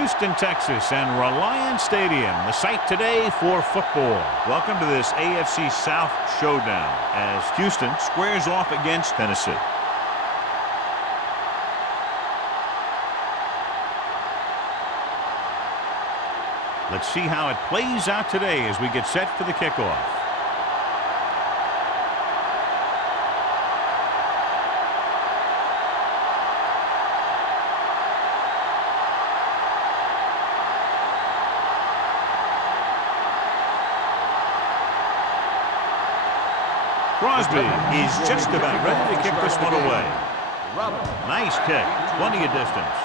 Houston, Texas, and Reliant Stadium, the site today for football. Welcome to this AFC South showdown as Houston squares off against Tennessee. Let's see how it plays out today as we get set for the kickoff. Crosby is just about ready to kick this one away. Nice kick, plenty of distance.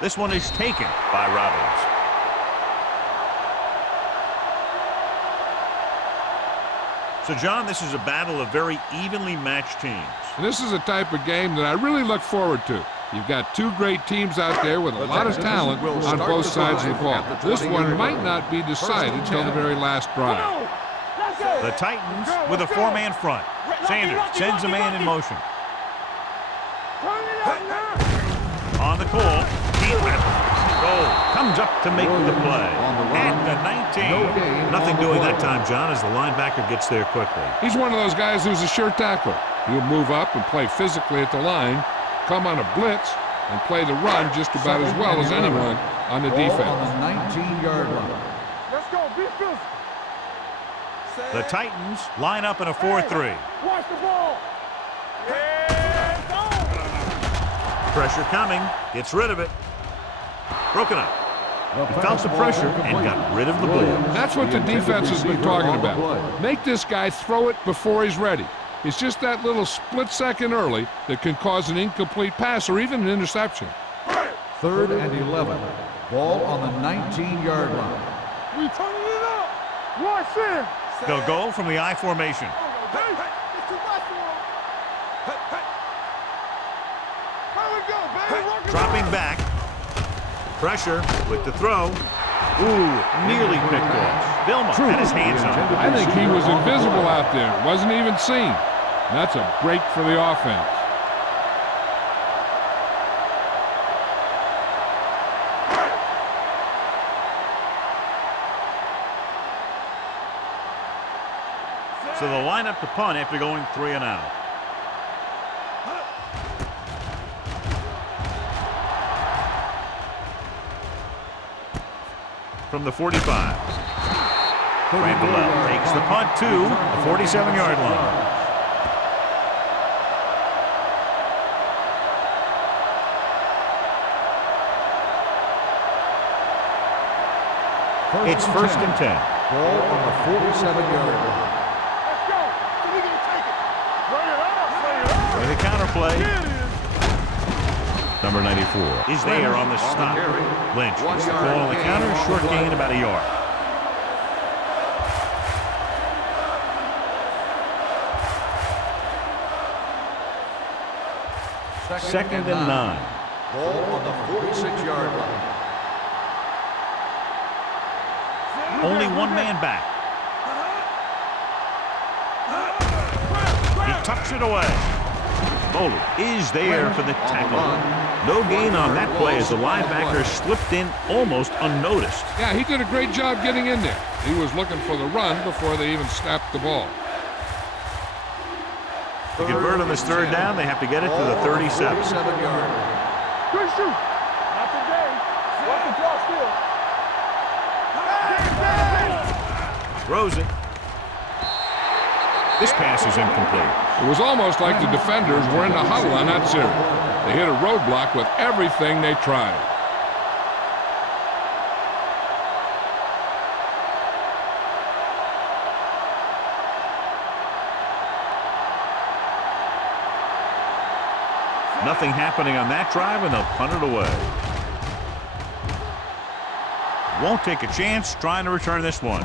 This one is taken by Robbins. So, John, this is a battle of very evenly matched teams. And this is a type of game that I really look forward to. You've got two great teams out there with a lot of talent on both sides of the ball. This one might not be decided until the very last drive. The Titans with a four-man front. Sanders sends a man in motion. On the call, goal comes up to make the play. At the 19. Nothing doing that time, John, as the linebacker gets there quickly. He's one of those guys who's a sure tackler. He'll move up and play physically at the line, come on a blitz, and play the run just about as well as anyone on the defense. On the 19-yard line. Let's go, be physical. The Titans line up in a 4-3. Watch the ball. Pressure coming. Gets rid of it. Broken up. He felt the pressure and got rid of the ball. That's what the defense has been talking about. Make this guy throw it before he's ready. It's just that little split second early that can cause an incomplete pass or even an interception. 3rd and 11. Ball on the 19-yard line. We turning it up. Watch him. They'll go from the I formation. Dropping back. Pressure with the throw. Ooh, nearly picked off. Vilma had his hands on it. I think he was invisible out there. Wasn't even seen. That's a break for the offense. So they'll line up to punt after going 3 and out. From the 45. Randall takes the punt to the 47-yard line. It's 1st and 10. Ball on the 47-yard line. With a counter play. Number 94 is there on the stop. Lynch gets the ball on the counter, short gain about a yard. Second and 9. Ball on the 46-yard line. Only one man back. He tucks it away. Bowler is there for the tackle. No gain on that play as the linebacker slipped in almost unnoticed. Yeah, he did a great job getting in there. He was looking for the run before they even snapped the ball. To convert on this 3rd down, they have to get it to the 37. 37-yard. Good shoot. Not today. Watch the draw still. Throws it. This pass is incomplete. It was almost like the defenders were in the huddle on that series. They hit a roadblock with everything they tried. Nothing happening on that drive, and they'll punt it away. Won't take a chance trying to return this one.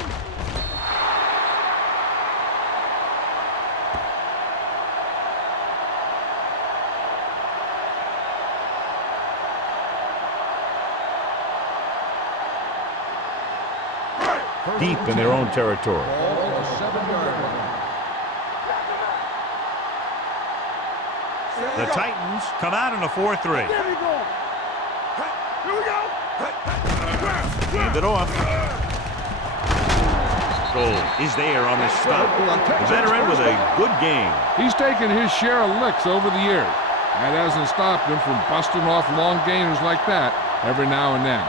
Deep in their own territory. Ball on the 7-yard line. The Titans come out in a 4-3. Here we go. Hand it off. Goal is there on the stop. The veteran with a good game. He's taken his share of licks over the years. That hasn't stopped him from busting off long gainers like that every now and then.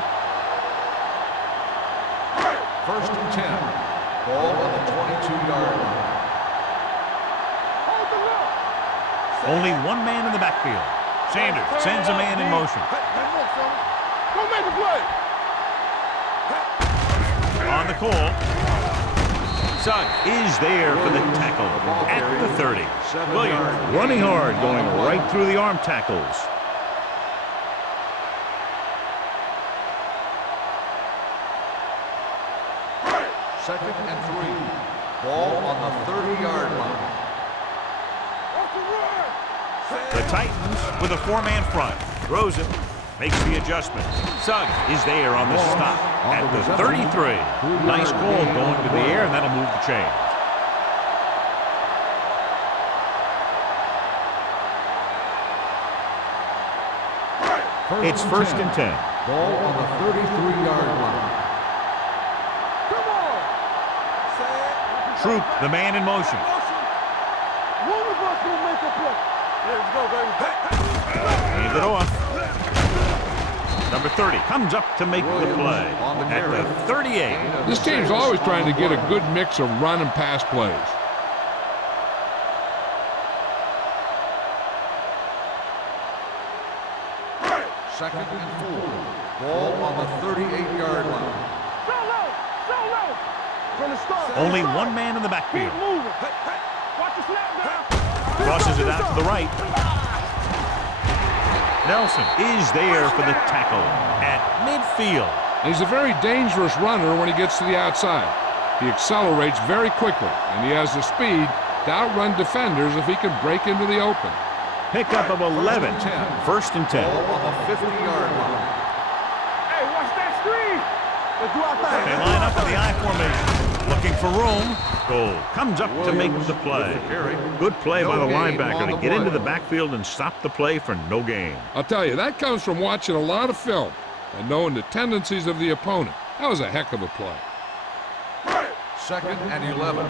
First and 10. Ball on the 22-yard line. Hold the look. Only one man in the backfield. Sanders sends a man in motion. Go make a play. On the call. Sugg is there for the tackle at the 30. Williams running hard, going right through the arm tackles. Second and 3. Ball on the 30-yard line. The Titans with a four-man front. Throws it. Makes the adjustment. Sugg is there on the stop at the 33. Nice call going to the air, and that'll move the chains. It's first and 10. Ball on the 33-yard line. Come on. Troop, the man in motion. One of us will make a play. Let's go, baby. Hand it off. Number 30 comes up to make the play at the 38. This team's always trying to get a good mix of run and pass plays. Second and 4. Ball on the 38-yard line. Solo. From the start. Only one man in the backfield. Keep moving. Watch the snap down. Crosses it out to the right. Nelson is there for the tackle at midfield. He's a very dangerous runner when he gets to the outside. He accelerates very quickly, and he has the speed to outrun defenders if he can break into the open. Pickup of 11. First and 10. Ball on the 50-yard line. Hey, watch that screen. Let's do our thing. They line up in the I formation. Looking for room. Goal comes up to make the play. Good play by the linebacker to get into the backfield and stop the play for no gain. I'll tell you, that comes from watching a lot of film and knowing the tendencies of the opponent. That was a heck of a play. Second and 11.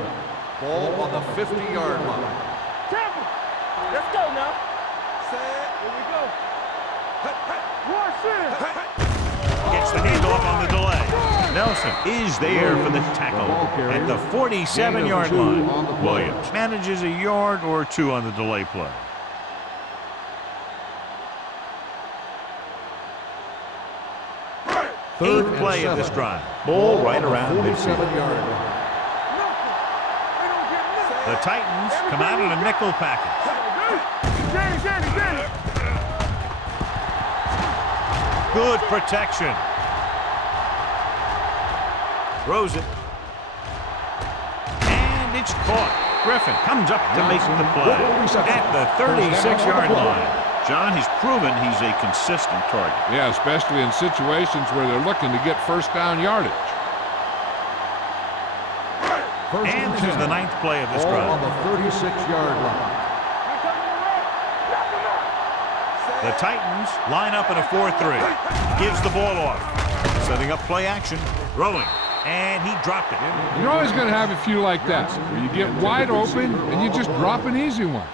Ball on the 50-yard line. Temple. Let's go now. Here we go. Rush in. Gets the handoff on the delay. Nelson is there for the tackle at the 47-yard line. Williams manages a yard or two on the delay play. Eighth play of this drive. Ball right around midfield. The Titans come out in a nickel package. Good protection. Throws it. And it's caught. Griffin comes up to make the play at the 36-yard line. John, he's proven he's a consistent target. Yeah, especially in situations where they're looking to get first down yardage. And this is the ninth play of this Ball drive. on the 36-yard line. The Titans line up in a 4-3. Gives the ball off. Setting up play action. Throwing. And he dropped it. You're always going to have a few like that, where you get wide open and you just drop an easy one.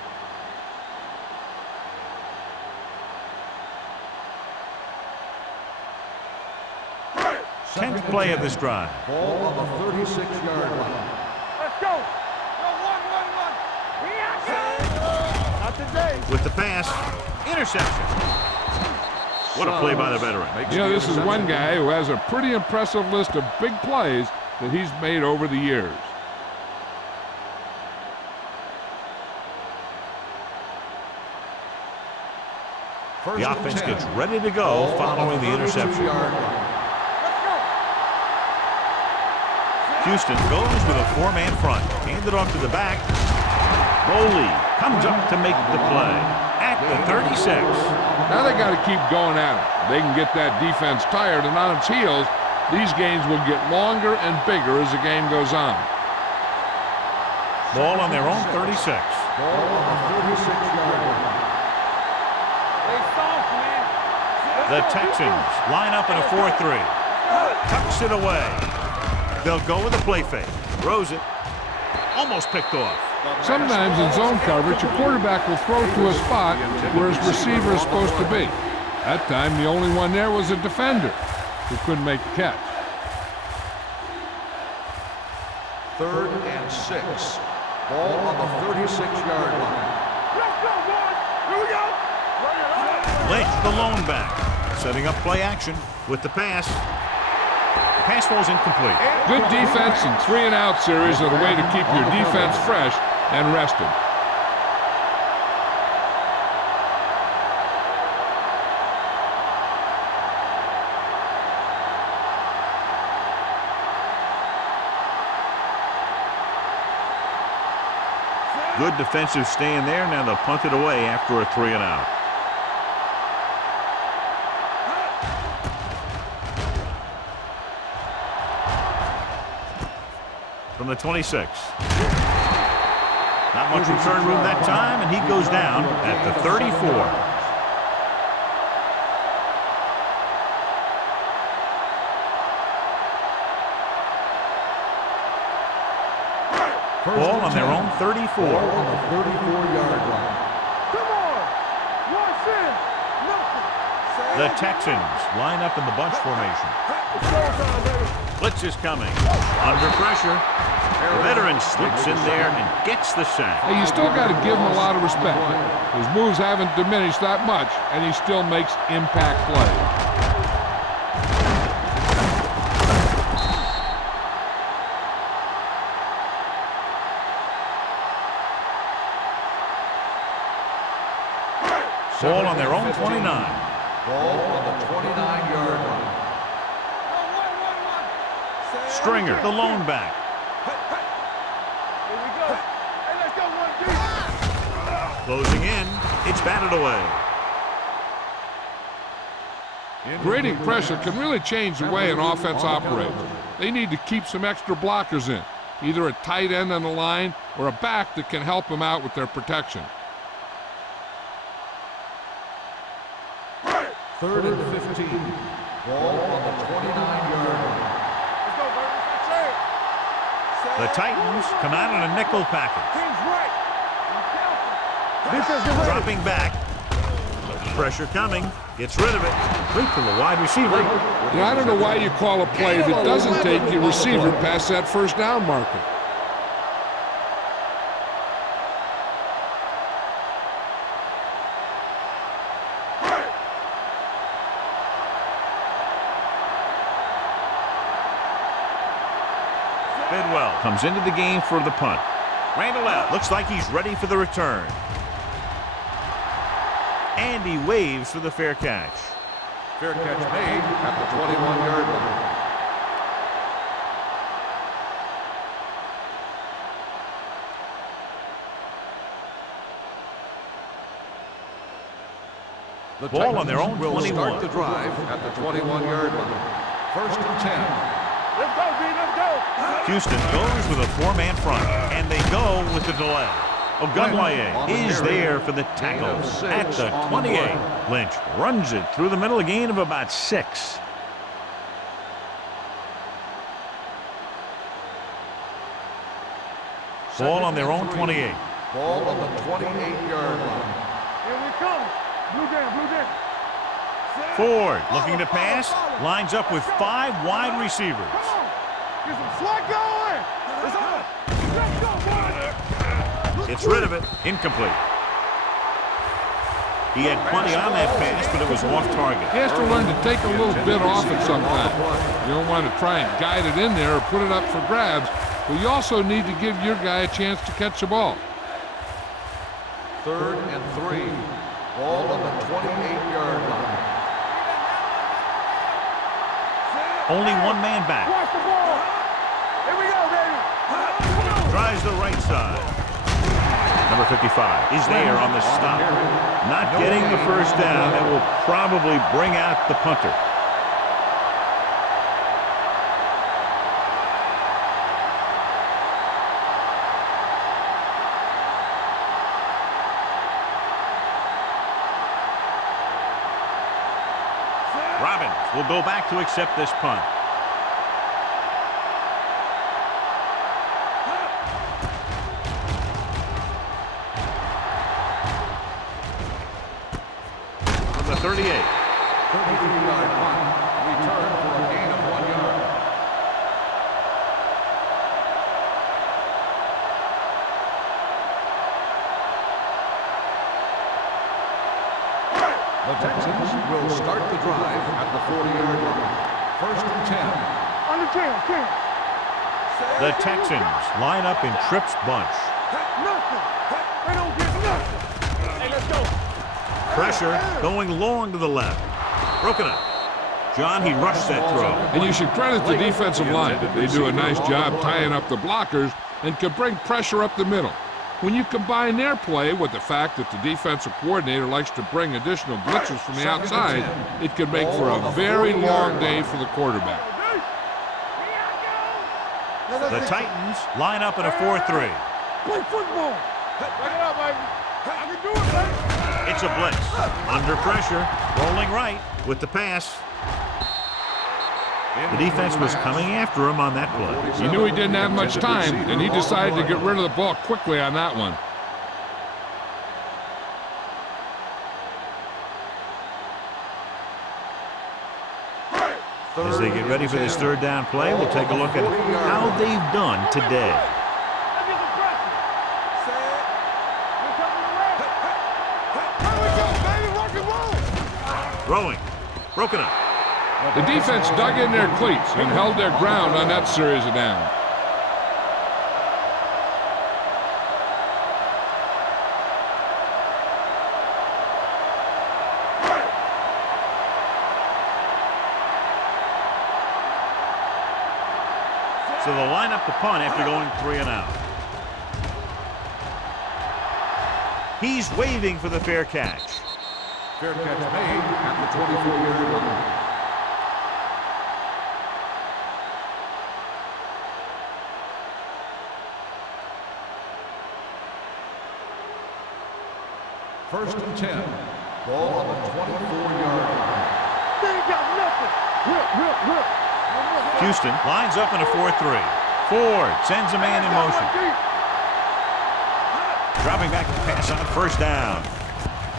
Tenth play of this drive. Ball on the 36-yard line. Let's go. Go, 1. Not today. With the pass. Interception. What a play by the veteran. You know, this is one guy who has a pretty impressive list of big plays that he's made over the years. The offense gets ready to go following the interception. Houston goes with a four-man front. Handed off to the back. Bowley comes up to make the play at the 36. Now they got to keep going at it. They can get that defense tired and on its heels. These games will get longer and bigger as the game goes on. Ball on their own 36. Ball on the 36-yard line. They soft, man. The Texans line up in a 4-3. Tucks it away. They'll go with a play fake. Throws it. Almost picked off. Sometimes in zone coverage, a quarterback will throw to a spot where his receiver is supposed to be. That time, the only one there was a defender who couldn't make the catch. 3rd and 6. Ball on the 36-yard line. Let's go, boys. Here we go. Lynch, the lone back. Setting up play action with the pass. The pass falls incomplete. Good defense and 3-and-out series are the way to keep your defense fresh and rested. Good defensive stand there. Now they'll punt it away after a 3-and-out. From the 26. Not much return room that time, and he goes down at the 34. Ball on their own 34. Ball on the 34-yard line. Come on. What's in? Nothing. The Texans line up in the bunch formation. It's showtime, baby. Blitz is coming. Under pressure. The veteran slips in there and gets the sack. Hey, you still got to give him a lot of respect. His moves haven't diminished that much, and he still makes impact plays. Ball on their own 29. Ball on the 29-yard line. Stringer, the lone back. Here we go. Hey, let's go one deep. Closing in. It's batted away. Grading pressure can really change the way an offense operates. They need to keep some extra blockers in, either a tight end on the line or a back that can help them out with their protection. 3rd and 15. Ball on the 29-yard line. Let's go, baby. That's it. The Titans come out in a nickel package. Team's right. Be careful. Defense, get ready. Dropping back. Pressure coming. Gets rid of it. Great from the wide receiver. I don't know why you call a play that doesn't take your receiver past that first down marker. Bidwell comes into the game for the punt. Randall out. Looks like he's ready for the return. And he waves for the fair catch. Fair catch made at the 21-yard line. The Ball Titans on their own will 21. start the drive at the 21-yard line. 1st and 10. Let's go, B. Let's go. Houston goes with a 4-man front, and they go with the delay. Ogunwaye is there for the tackle at the 28. Lynch runs it through the middle, a gain of about 6. Ball on their own 28. Ball on the 28-yard line. Here we come. Blue down, blue down. Ford looking to pass, lines up with 5 wide receivers. Come on. Get some slack going. Let's go. Let's go, boys. Gets rid of it. Incomplete. He had plenty on that pass, but it was off target. He has to learn to take a little bit off it sometimes. You don't want to try and guide it in there or put it up for grabs, but you also need to give your guy a chance to catch the ball. 3rd and 3. Ball on the 28-yard line. Only 1 man back. Watch the ball. Here we go, baby. Tries the right side. Number 55 is there on the stop. Not getting the first down. That will probably bring out the punter. will go back to accept this punt. From the 38. 33-yard punt. Return for a gain of 1 yard. The Texans will start the drive at the 40-yard line. 1st and 10. On the 10. The Texans line up in Tripp's bunch. Nothing. They don't get nothing. Hey, let's go. Pressure going long to the left. Broken up. John, he rushed that throw. And you should credit the defensive line. They do a nice job tying up the blockers and can bring pressure up the middle. When you combine their play with the fact that the defensive coordinator likes to bring additional blitzers from the outside, it can make for a very long day for the quarterback. The Titans line up in a 4-3. Play football. Bring it up, baby. I can do it, baby. It's a blitz. Under pressure. Rolling right with the pass. The defense was coming after him on that play. He knew he didn't have much time, and he decided to get rid of the ball quickly on that one. As they get ready for this 3rd down play, we'll take a look at how they've done today. Throwing. Broken up. The defense dug in their cleats and held their ground on that series of downs. So they'll line up the punt after going 3 and out. He's waving for the fair catch. Fair catch made at the 24-yard line. First and 10. Ball on the 24-yard line. They ain't got nothing. Rip. Houston lines up in a 4-3. Ford sends a man in motion. Dropping back to pass on 1st down.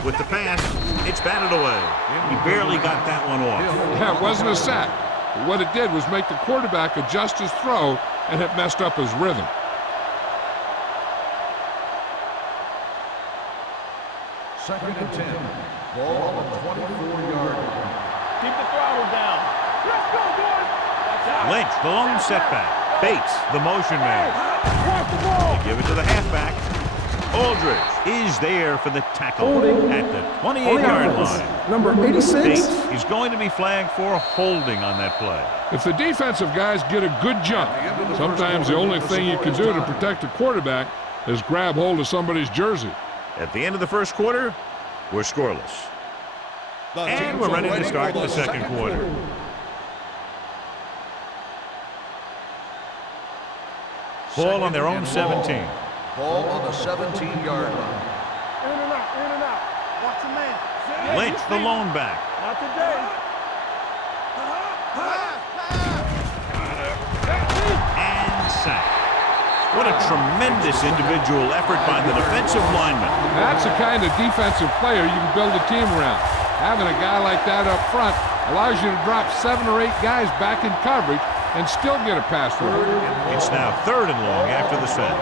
With the pass, it's batted away. He barely got that one off. Yeah, it wasn't a sack. But what it did was make the quarterback adjust his throw, and it messed up his rhythm. Second and 10. Ball on the 24-yard line. Keep the throttle down. Let's go, boys. Lynch, the lone setback. Bates, the motion man. Watch the ball. Give it to the halfback. Aldridge is there for the tackle at the 28-yard line. Number 86. Bates is going to be flagged for holding on that play. If the defensive guys get a good jump, sometimes the only thing you can do to protect a quarterback is grab hold of somebody's jersey. At the end of the 1st quarter, we're scoreless. And we're ready to start the 2nd quarter. Ball on their own 17. Ball on the 17-yard line. In and out. Watch the man. Lynch, the lone back. Not today. And sack. What a tremendous individual effort by the defensive lineman. That's the kind of defensive player you can build a team around. Having a guy like that up front allows you to drop 7 or 8 guys back in coverage and still get a pass rush. It's now 3rd and long after the set.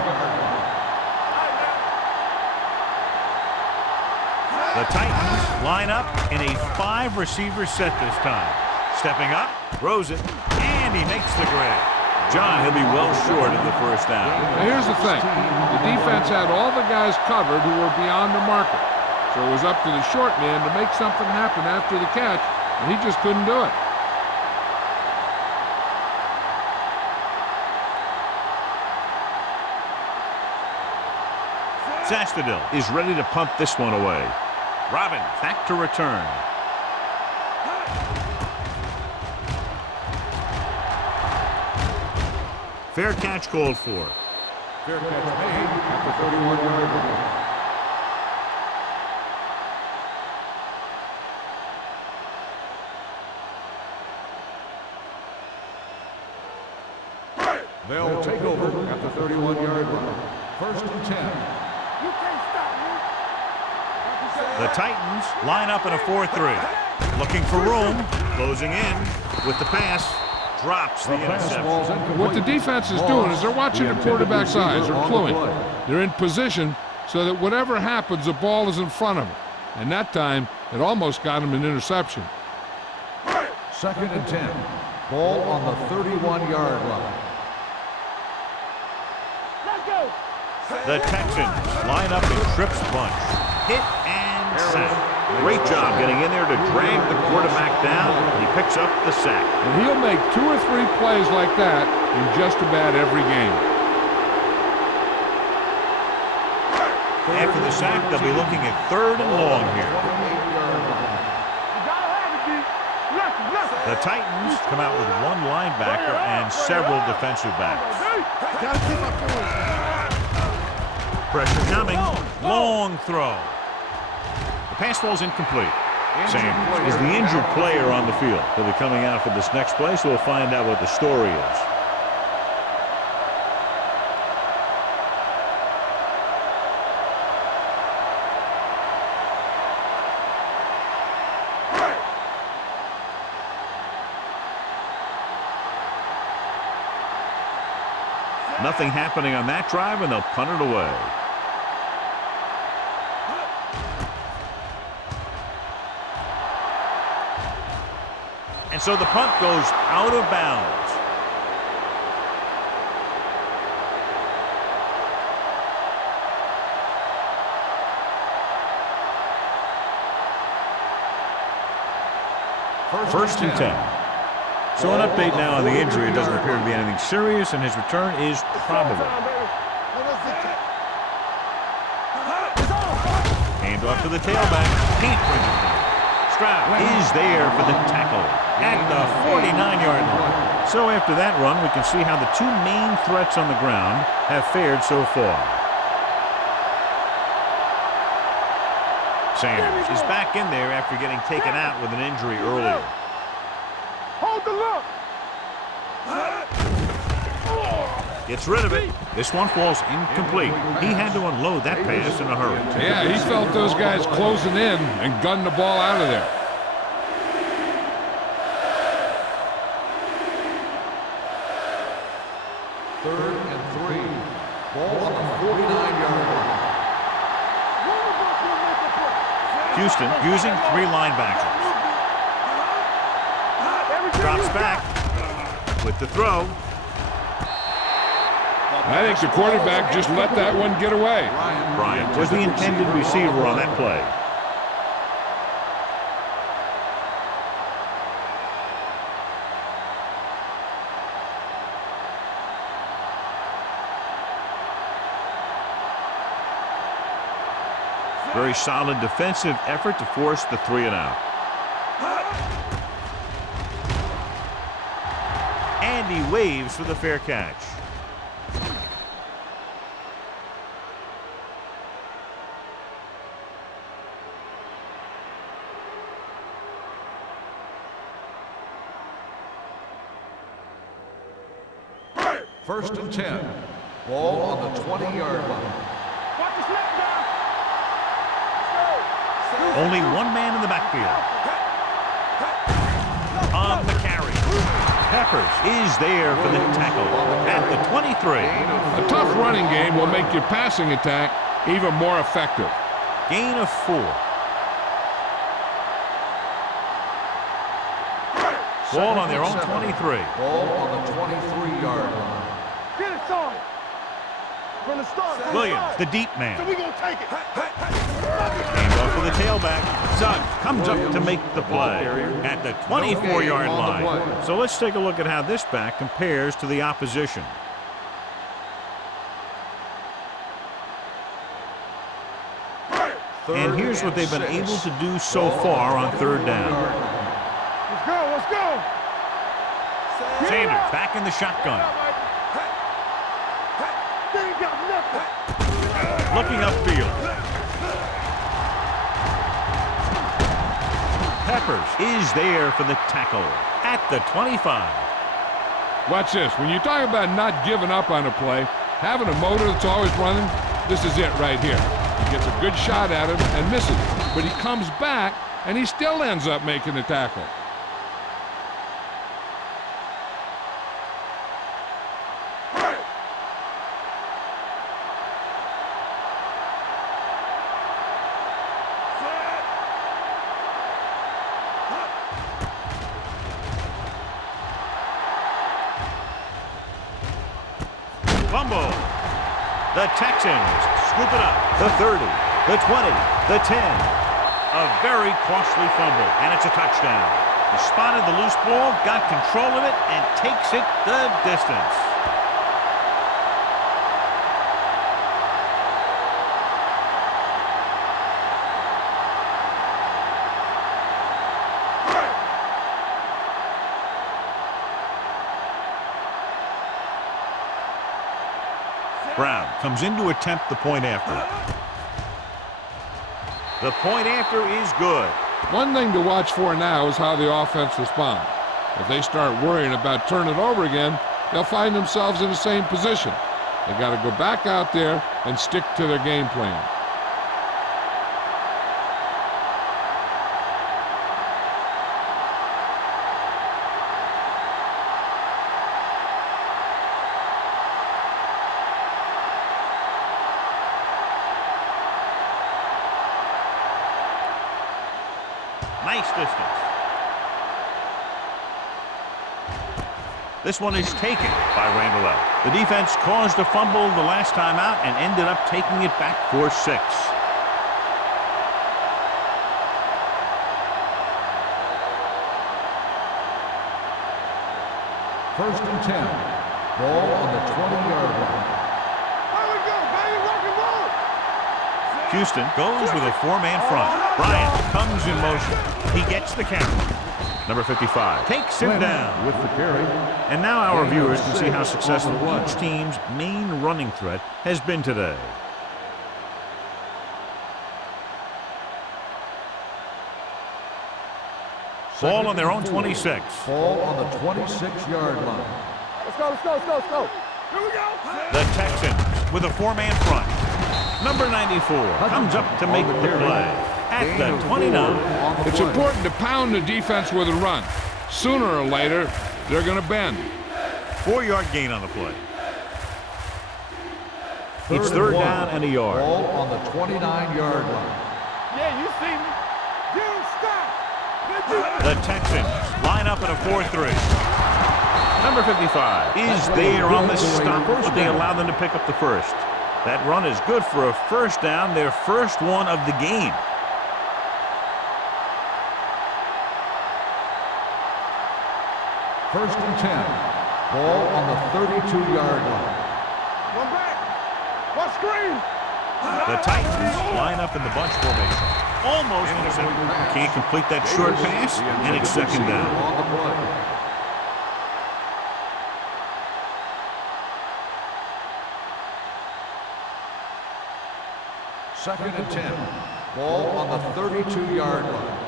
The Titans line up in a 5-receiver set this time. Stepping up, throws it, and he makes the grab. John, he'll be well short of the 1st down. Now here's the thing. The defense had all the guys covered who were beyond the marker. So it was up to the short man to make something happen after the catch, and he just couldn't do it. Zastadil is ready to punt this one away. Robin back to return. Fair catch called for. Fair catch made at the 31-yard line. at the 31-yard line. First and 10. You can't stop me. The Titans line up in a 4-3. Looking for room. Closing in with the pass. Drops the interception. What the defense is doing is they're watching the quarterback's eyes. They're cluing. They're in position so that whatever happens, the ball is in front of them. And that time, it almost got him an interception. Second and 10. Ball on the 31-yard line. Let's go. The Texans line up in Tripp's bunch. Hit and sack. Great job getting in there to drag the quarterback down. He picks up the sack. And he'll make 2 or 3 plays like that in just about every game. After the sack, they'll be looking at 3rd and long here. You gotta have it, D. Listen. The Titans come out with 1 linebacker and several defensive backs. Gotta keep my feelings. Pressure coming. Long throw. The pass falls incomplete. Sanders is the injured player on the field. He'll be coming out for this next play, so we'll find out what the story is. Nothing happening on that drive, and they'll punt it away. And so the punt goes out of bounds. First and 10. So an update now on the injury. It doesn't appear to be anything serious, and his return is probable. Hand off to the tailback. Can't bring it down. Stroud is there for the tackle at the 49-yard line. So after that run, we can see how the 2 main threats on the ground have fared so far. Sanders is back in there after getting taken out with an injury earlier. Hold the look. Gets rid of it. This one falls incomplete. He had to unload that pass in a hurry. Yeah, he felt those guys closing in and gunned the ball out of there. Third and 3. Ball on the 49-yard line. Houston using 3 linebackers. Drops back with the throw. I think the quarterback just let that one get away. Bryant was the intended receiver on that play. Very solid defensive effort to force the 3 and out. And he waves for the fair catch. First and 10. Ball on the 20-yard line. Only 1 man in the backfield. On the carry. Peppers is there for the tackle at the 23. A tough running game will make your passing attack even more effective. Gain of 4. Ball on their own 23. Ball on the 23-yard line. Get it started. From the start. Williams, the deep man. So we gonna take it. Hand off to the tailback. Suggs comes up to make the play at the 24-yard line. So let's take a look at how this back compares to the opposition. And here's what they've been able to do so far on 3rd down. Let's go. Sanders back in the shotgun. They ain't got nothing. Looking upfield. Peppers is there for the tackle at the 25. Watch this. When you talk about not giving up on a play, Having a motor that's always running, this is it right here. He gets a good shot at him and misses, but he comes back and he still ends up making the tackle. Fumble. The Texans scoop it up. The 30, the 20, the 10. A very costly fumble, and it's a touchdown. He spotted the loose ball, got control of it, and takes it the distance. Brown comes in to attempt the point after. The point after is good. One thing to watch for now is how the offense responds. If they start worrying about turning it over again, they'll find themselves in the same position. They got to go back out there and stick to their game plan. Nice distance. This one is taken by Randall. The defense caused a fumble the last time out and ended up taking it back for 6. First and 10. Ball on the 20-yard line. There we go, baby. Rock and roll. Houston goes with a 4-man front. Bryant comes in motion. He gets the carry. Number 55 takes him down with the carry. And now our viewers can see how successful each team's main running threat has been today. Ball on their own 26. Ball on the 26-yard line. Let's go, let's go, let's go, let's go. Here we go. The Texans with a 4-man front. Number 94 comes up to make the play at the 29. It's important to pound the defense with a run. Sooner or later, they're going to bend. 4-yard gain on the play. It's third down and a yard. Ball on the 29-yard line. Yeah, you see me. You stop. The Texans line up in a 4-3. Number 55 is there on the stop, but they allow them to pick up the first. That run is good for a first down, their first one of the game. First and 10. Ball on the 32-yard line. One back. One screen. The Titans line up in the bunch formation. Almost intercepted. Can't complete that short pass, and it's second down. On the play. Second and 10. Ball on the 32-yard line.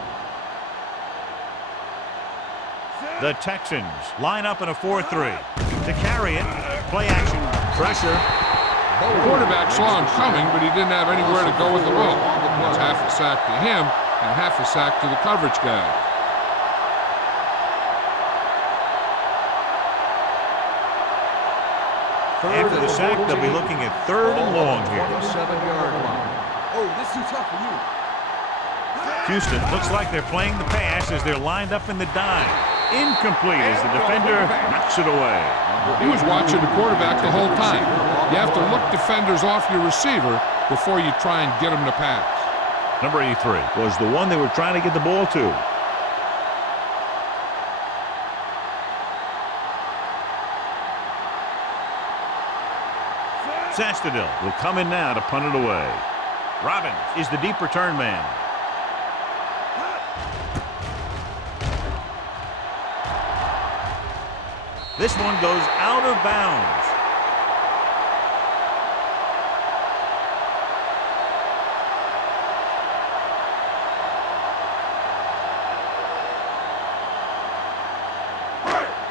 The Texans line up in a 4-3. To carry it, play action, pressure. The quarterback saw him coming, but he didn't have anywhere to go with the ball. That's half a sack to him and half a sack to the coverage guy. After the sack, they'll be looking at third and long here. 27-yard line. Oh, this too tough for you. Houston looks like they're playing the pass as they're lined up in the dime. Incomplete as the defender knocks it away. He was watching the quarterback the whole time. You have to look defenders off your receiver before you try and get them to pass. Number 83 was the one they were trying to get the ball to. Sastadil will come in now to punt it away. Robbins is the deep return man. This one goes out of bounds.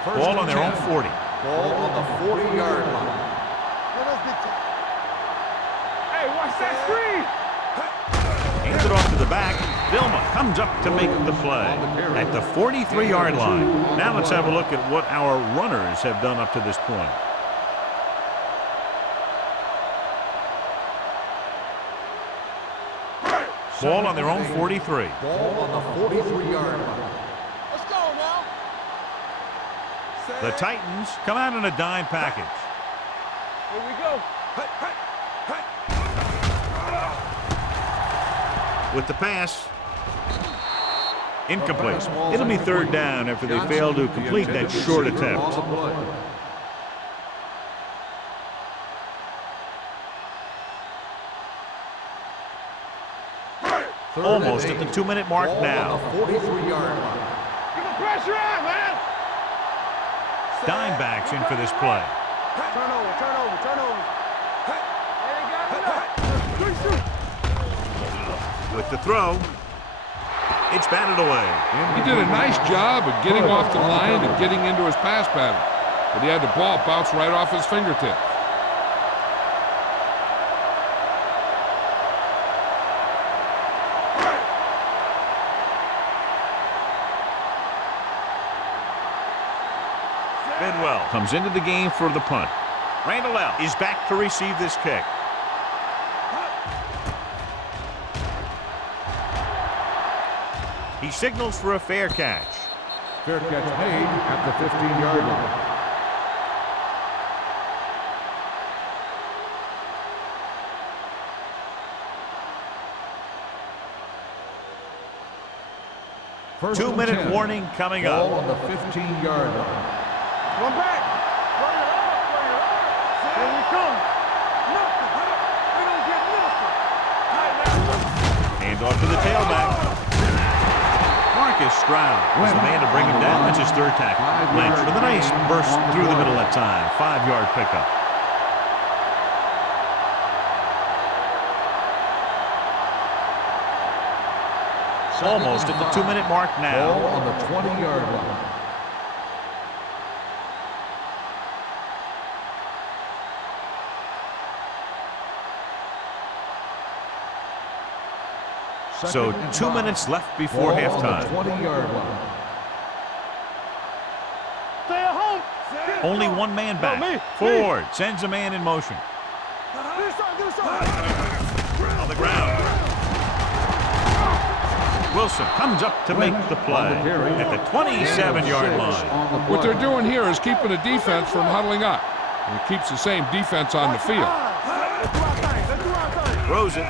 Ball on their own 40. Ball on the 40-yard line. Let's Hey, watch that screen. Hands it off to the back. Vilma comes up to make the play at the 43-yard line. Now let's have a look at what our runners have done up to this point. Ball on their own 43. Ball on the 43-yard line. Let's go now. The Titans come out in a dime package. Here we go. With the pass. Incomplete. It'll be third down after they fail to complete that short attempt. Almost at the 2-minute mark now. 43-yard line. Keep the pressure on, man. Dime backs in for this play. Turn over. Hey, got it. With the throw. It's batted away. He did a nice job of getting off the line and getting into his pass pattern, but he had the ball bounce right off his fingertips. Bidwell comes into the game for the punt. Randall L. is back to receive this kick. He signals for a fair catch. Fair catch made at the 15-yard line. First 2-minute warning coming Ball up. on the 15-yard line. One back. Bring it up. Here we come. Nothing. We don't get nothing. Hand off to the tailback. Marcus Stroud was the man to bring him down. That's his third tackle. Lynch with a nice burst through the middle that time. 5-yard pickup. Almost at the 2-minute mark Ball now. on the 20-yard line. So 2 minutes left before halftime. 20-yard line. Stay at home. Only one man back. Ford sends a man in motion. On the ground. Wilson comes up to make the play at the 27-yard line. What they're doing here is keeping the defense from huddling up, and it keeps the same defense on the field. Throws it.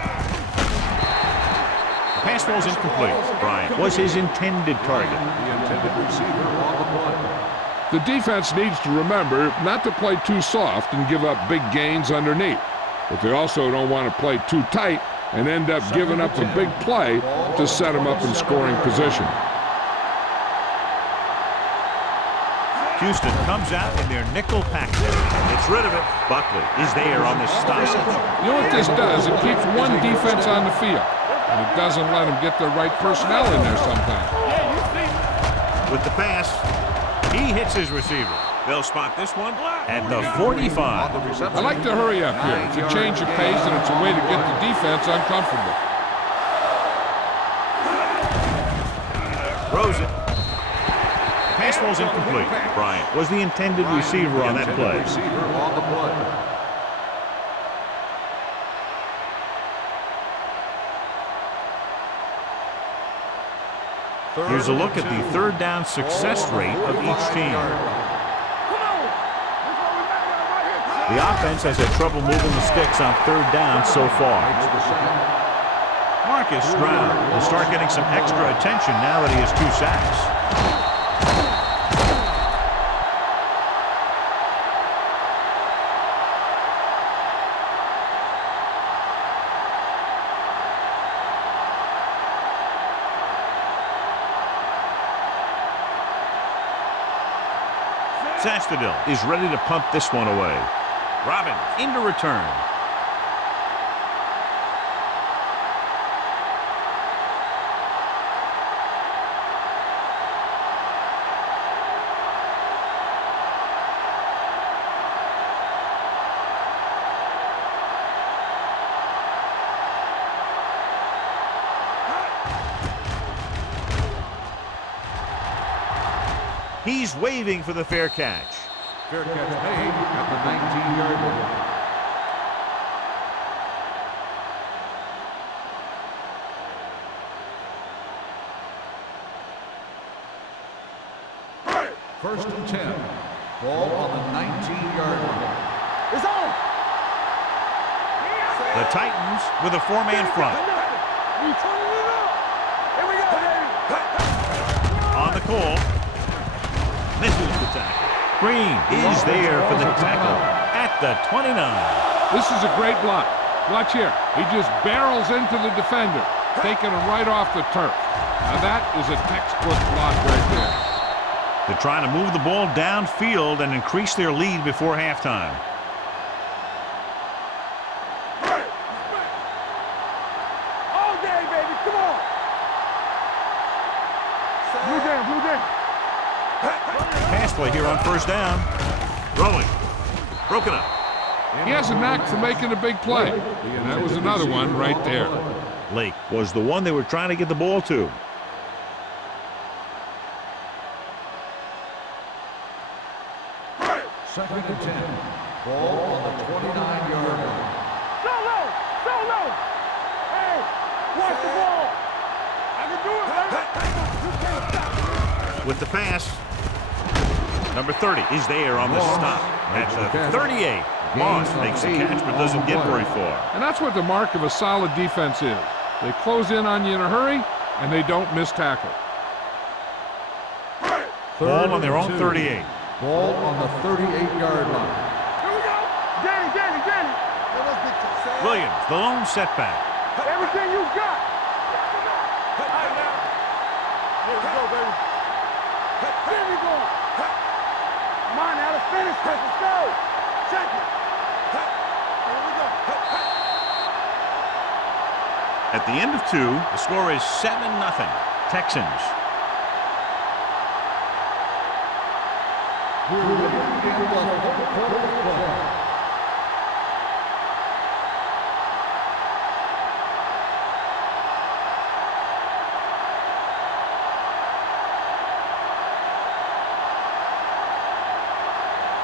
The pass falls incomplete. Bryant was his intended target. The intended receiver on the play. The defense needs to remember not to play too soft and give up big gains underneath, but they also don't want to play too tight and end up giving up a big play to set them up in scoring position. Houston comes out in their nickel package. Gets rid of it. Buckley is there on the stop. You know what this does? It keeps one defense on the field, and it doesn't let them get the right personnel in there sometimes. With the pass, he hits his receiver. They'll spot this one at the 45. I like to hurry up here. It's a change of pace, and it's a way to get the defense uncomfortable. Throws it. Pass falls incomplete. Bryant was the intended receiver on that play. Receiver on the play. Here's a look at the third down success rate of each team. The offense has had trouble moving the sticks on third down so far. Marcus Stroud will start getting some extra attention now that he has 2 sacks. Sastadil is ready to pump this one away. Robbins into return. He's waving for the fair catch. Fair catch made at the 19-yard line. First and 10. Ball on the 19-yard line. It's on. The Titans with a four-man front. We turning it up. Here we go, baby. On the call. Misses the tackle. Green is there for the tackle at the 29. This is a great block. Watch here. He just barrels into the defender, taking him right off the turf. Now that is a textbook block right there. They're trying to move the ball downfield and increase their lead before halftime. All day, baby. Come on. Blue jam, blue jam. Pass play here on first down. Throwing. Broken up. He has a knack for making a big play. And that was another one right there. Lake was the one they were trying to get the ball to. Second and 10. Ball on the 29-yard line. Solo. Solo. Hey, watch the ball. I can do it, baby. You can't stop. With the pass. Number 30 is there on the stop. At the 38. Moss makes the catch but doesn't get very far. And that's what the mark of a solid defense is. They close in on you in a hurry, and they don't miss tackle. Ball on their own 38. Ball on the 38-yard line. Here we go. Danny, Danny, Danny. Williams, the lone setback. Everything you got. All right, now. Here we go, baby. Here we go. Come on now, let's finish this. Let's go. Check it. Here we go. At the end of 2, the score is 7-0. Texans. We're ready to begin the quarter of play.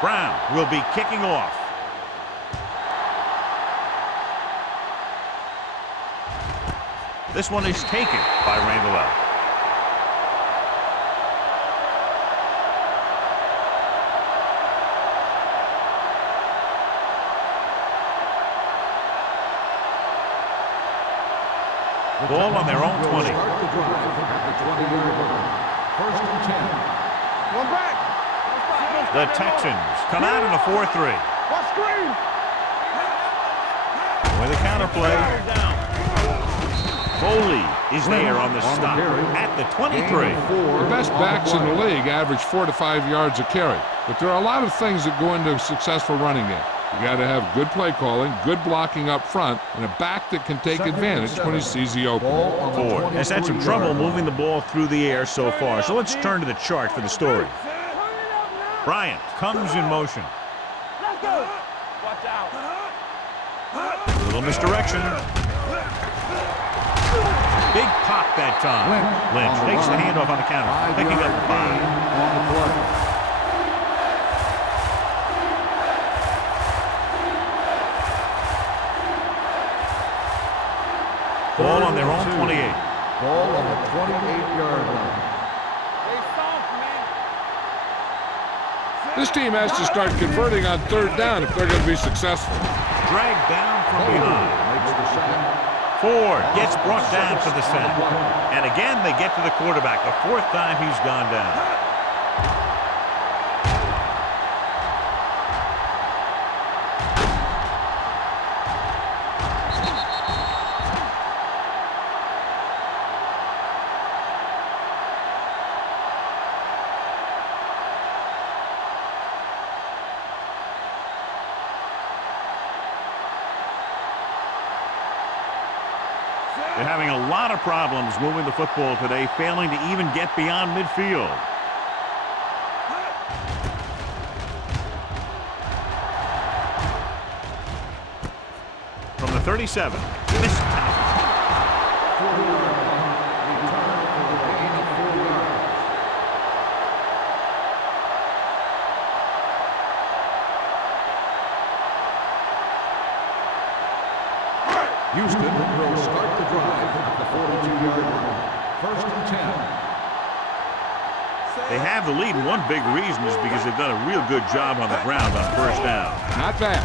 Brown will be kicking off. This one is taken by Randall. Ball on their own 20. Start the drive at the 20-yard line. First and 10. One back. The Texans come out in a 4-3. What screen? With a counterplay. Foley is there on the stop at the 23. The best backs in the league average 4 to 5 yards a carry. But there are a lot of things that go into a successful running game. You got to have good play calling, good blocking up front, and a back that can take advantage when he sees the opening. Ford has had some trouble moving the ball through the air so far, so let's turn to the chart for the story. Bryant comes in motion. Let's go. Watch out. A little misdirection. Big pop that time. Lynch takes the handoff on the counter, picking up 5. On the play. Ball on their own 28. Ball on the 28-yard line. Hey, soft, man. This team has to start converting on third down if they're going to be successful. Dragged down from behind. Makes the sack. Ford gets brought down for the sack. And again, they get to the quarterback. The 4th time he's gone down. They're having a lot of problems moving the football today, failing to even get beyond midfield. From the 37, missed tackle. 40-yard line. Return for the gain of 4 yards. Houston will start the drive at the 42-yard line. First and 10. They have the lead, and one big reason is because they've done a real good job on the ground on first down. Not bad.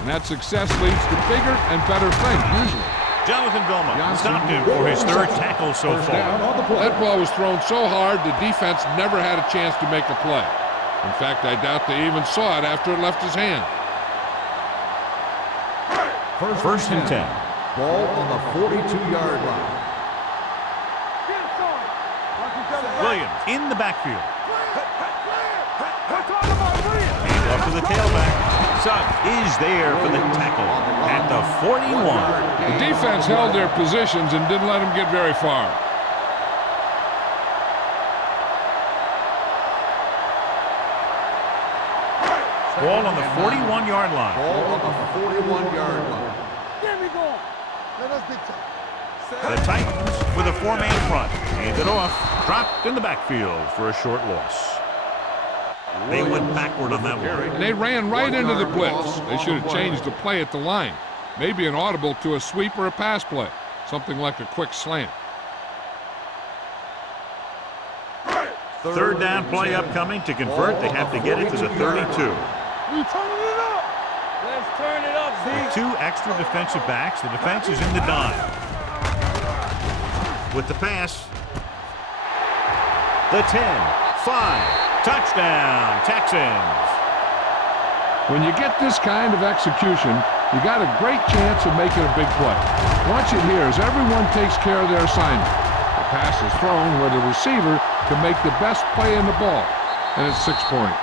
And that success leads to bigger and better things, usually. Jonathan Vilma stopped him for his third tackle so far. That ball was thrown so hard, the defense never had a chance to make a play. In fact, I doubt they even saw it after it left his hand. First and 10. Ball on the 42-yard line. Williams in the backfield. Hand off to the tailback. Suggs is there for the tackle at the 41. The defense held their positions and didn't let them get very far. Ball on the 41-yard line. Ball on the 41-yard line. Get me going. Let us be tough. The Titans with a four-man front. Handed off. Dropped in the backfield for a short loss. They went backward on that one. And they ran right into the blitz. They should have changed the play at the line. Maybe an audible to a sweep or a pass play. Something like a quick slant. Third down play upcoming. To convert, they have to get it to the 32. We turning it up. Let's turn it up, Z. Two extra defensive backs. The defense is in the dime. With the pass. The 10, 5. Touchdown, Texans. When you get this kind of execution, you got a great chance of making a big play. Watch it here as everyone takes care of their assignment. The pass is thrown where the receiver can make the best play in the ball, and it's 6 points.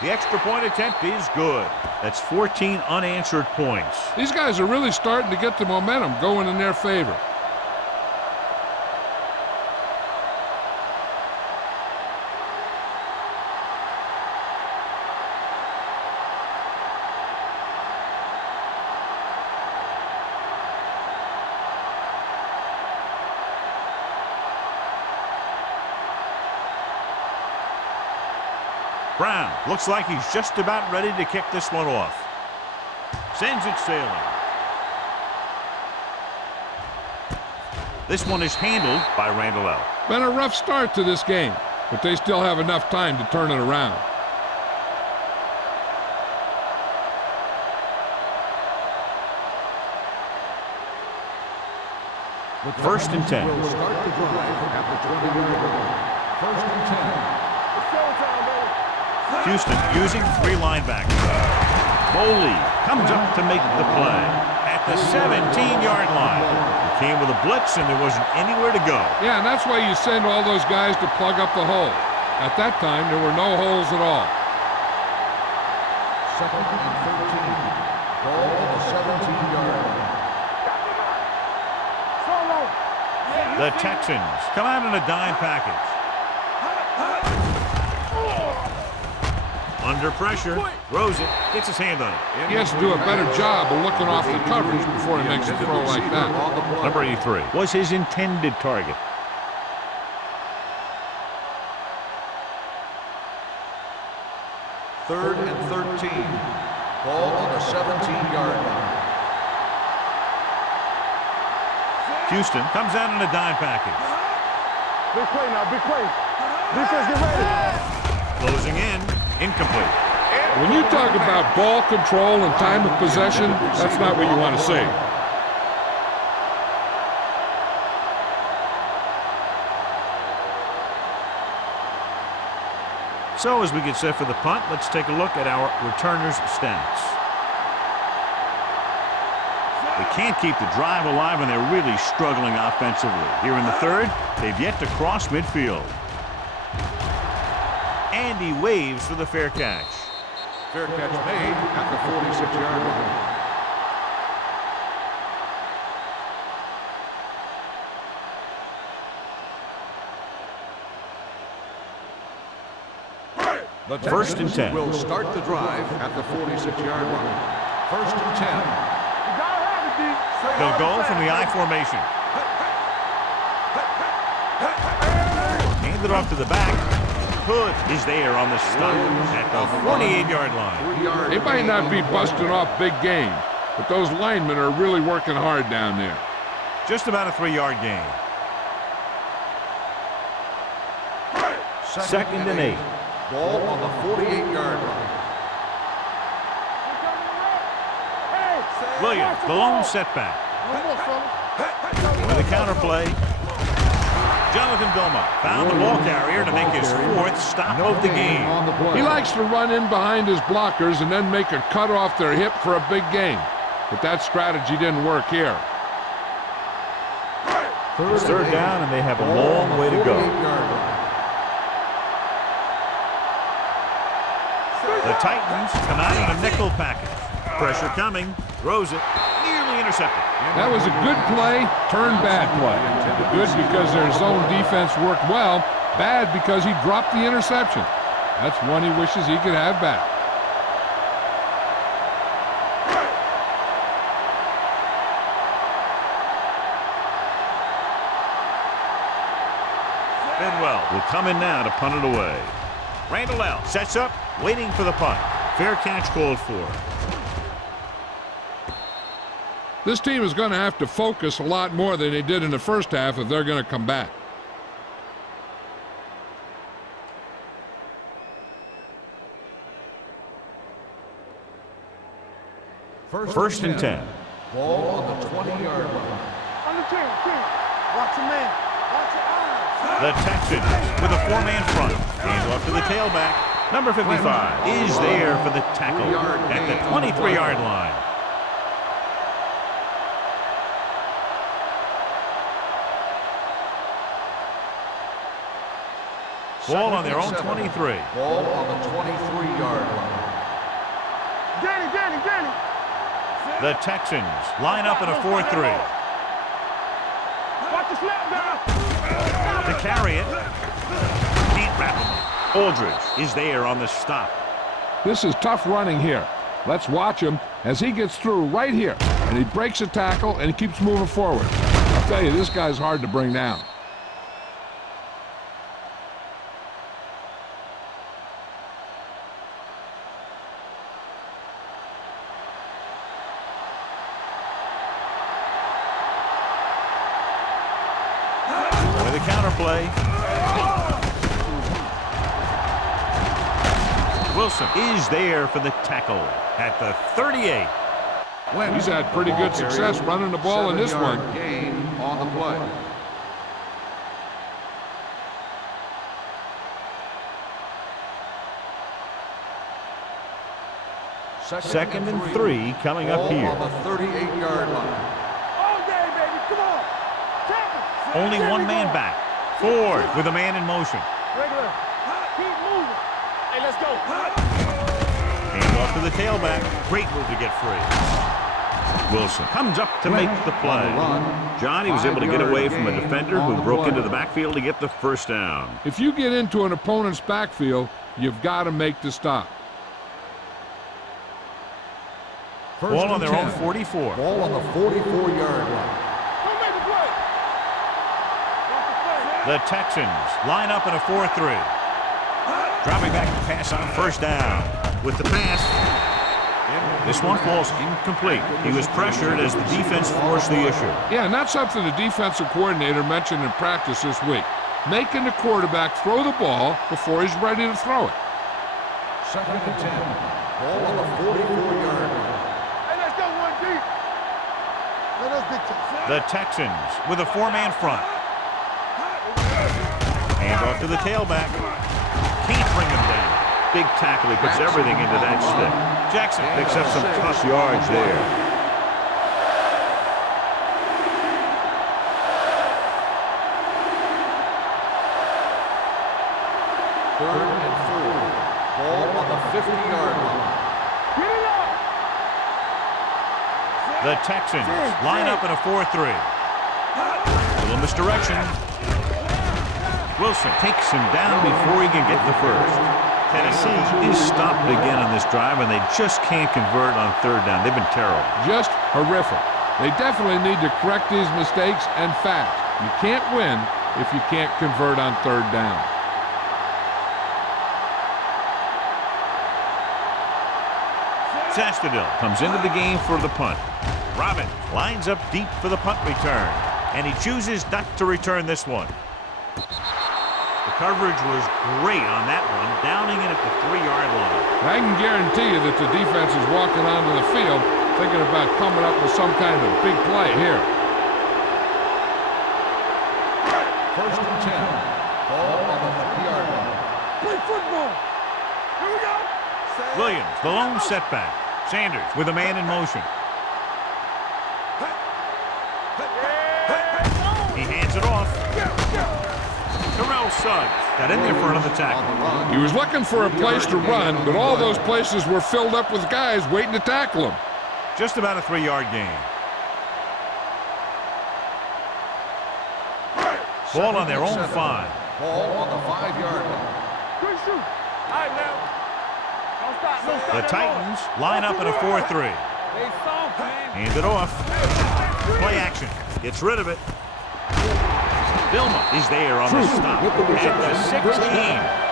The extra point attempt is good. That's 14 unanswered points. These guys are really starting to get the momentum going in their favor. Brown looks like he's just about ready to kick this one off. Sends it sailing. This one is handled by Randall L. Been a rough start to this game, but they still have enough time to turn it around. First and 10. Will start the drive at the 20-yard line. First and 10. Houston using three linebackers. Foley comes up to make the play at the 17-yard line. He came with a blitz and there wasn't anywhere to go. Yeah, and that's why you send all those guys to plug up the hole. At that time, there were no holes at all. Second and 13. Ball on the 17-yard line. The Texans come out in a dime package. Under pressure, throws it, gets his hand on it. He has to do a better job of looking off the coverage before he makes a throw like that. Number 83 was his intended target. Third and 13. Ball on the 17-yard line. Houston comes out in a dime package. Big play now, big play. Defense, get ready. Closing in, incomplete. When you talk about ball control and time of possession, that's not what you want to see. So as we get set for the punt, let's take a look at our returners' stats. They can't keep the drive alive, and they're really struggling offensively. Here in the third, they've yet to cross midfield. And he waves for the fair catch. Fair catch made at the 46-yard line. The First and 10. will start the drive at the 46-yard line. First and 10. You gotta have it, D. They'll go from the I formation. Hand it off to the back. Hood is there on the stop at the 48-yard line. They might not be busting off big game, but those linemen are really working hard down there. Just about a 3-yard gain. Second and 8. Ball on the 48-yard line. Williams, the lone setback. One more, fella. With a counter play. Jonathan Vilma found the ball carrier to make his 4th stop of the game. He likes to run in behind his blockers and then make a cut off their hip for a big gain. But that strategy didn't work here. It's third down, and they have a long way to go. The Titans come out in a nickel package. Pressure coming. Throws it. Nearly intercepted. That was a good play, turned bad play. Good because their zone defense worked well. Bad because he dropped the interception. That's one he wishes he could have back. Bidwell will come in now to punt it away. Randall L. sets up, waiting for the punt. Fair catch called for. This team is going to have to focus a lot more than they did in the first half if they're going to come back. First and 10. Ball on the 20-yard line. On the 10. Watch your man. Watch your eyes. The Texans with a 4-man front. Hands off to the tailback. Number 55 is there for the tackle at the 23-yard line. Ball on their own 23. Ball on the 23-yard line. Danny. The Texans line up in a 4-3. Watch the snap down. To carry it. Can't wrap him. Aldridge is there on the stop. This is tough running here. Let's watch him as he gets through right here. And he breaks a tackle and he keeps moving forward. I'll tell you, this guy's hard to bring down. With a counter play. Wilson is there for the tackle at the 38. He's had pretty good success running the ball in this one. Gain on the play. Second and 3 coming up here. On the 38-yard line. All day, baby. Come on. Tackle. Only one man back. Ford with a man in motion. Regular. Keep moving. Hey, let's go. Hand off to the tailback. Great move to get free. Wilson comes up to make the play. Johnny was able to get away from a defender who broke into the backfield to get the first down. If you get into an opponent's backfield, you've got to make the stop. Ball on their own 44. Ball on the 44-yard line. Don't make the play. Watch the play. The Texans line up in a 4-3. Dropping back to pass on first down. With the pass, this one falls incomplete. He was pressured as the defense forced the issue. Yeah, and that's something the defensive coordinator mentioned in practice this week. Making the quarterback throw the ball before he's ready to throw it. Second and 10. Ball on the 44-yard line. Hey, let's go one deep. Let us dictate. The Texans with a 4-man front. Hand off to the tailback. Can't bring him down. Big tackle. He puts everything into that stick. Jackson picks up some tough yards there. Third and 4. Ball on the 50-yard line. Get it up. The Texans line up in a 4-3. A little misdirection. Wilson takes him down before he can get the first. Tennessee is stopped again on this drive, and they just can't convert on third down. They've been terrible. Just horrific. They definitely need to correct these mistakes, and fast. You can't win if you can't convert on third down. Chastadell comes into the game for the punt. Robbins lines up deep for the punt return, and he chooses not to return this one. The coverage was great on that one, downing it at the 3-yard line. I can guarantee you that the defense is walking onto the field thinking about coming up with some kind of big play here. First and 10. Ball on the 3-yard line. Play football. Here we go. Williams, the lone setback. Sanders with a man in motion. He hands it off. Terrell Suggs got in there for another tackle. He was looking for a place to run, but all those places were filled up with guys waiting to tackle him. Just about a 3-yard gain. Ball on their own 5. Ball on the 5-yard line. Good shoot. All right, now. Don't stop. Don't stop. The Titans line up in a 4-3. They soft, man. Hands it off. Play action. Gets rid of it. Vilma is there on the stop. At the 16.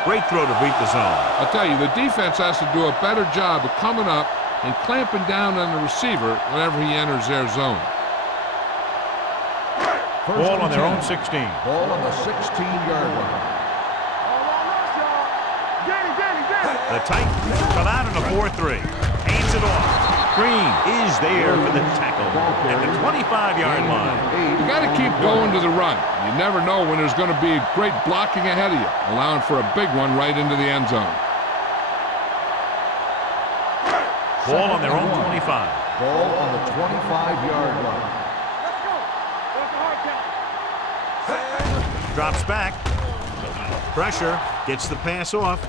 Great throw to beat the zone. I'll tell you, the defense has to do a better job of coming up and clamping down on the receiver whenever he enters their zone. Ball on their own 16. Ball on the 16-yard line. The Titans come out in a 4-3. Hands it off. Green is there for the tackle at the 25-yard line. You got to keep going to the run. You never know when there's going to be great blocking ahead of you, allowing for a big one right into the end zone. Ball on their own 25. Ball on the 25-yard line. Let's go. That's a hard count. Drops back. Pressure. Gets the pass off.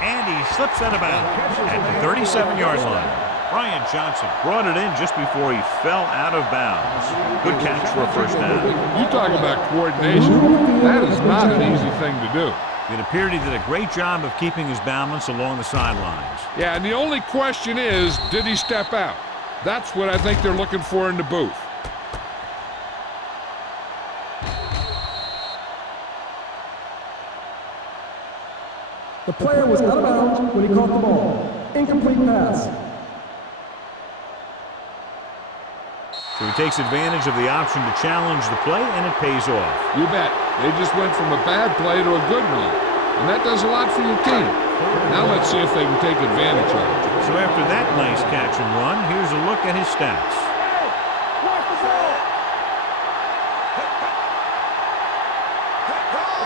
And he slips out of bounds at the 37-yard line. Brian Johnson brought it in just before he fell out of bounds. Good catch for a first down. You talk about coordination. That is not an easy thing to do. It appeared he did a great job of keeping his balance along the sidelines. Yeah, and the only question is, did he step out? That's what I think they're looking for in the booth. The player was out of bounds when he caught the ball. Incomplete pass. So he takes advantage of the option to challenge the play, and it pays off. You bet. They just went from a bad play to a good one. And that does a lot for your team. Now let's see if they can take advantage of it. So after that nice catch and run, here's a look at his stats. Watch the ball.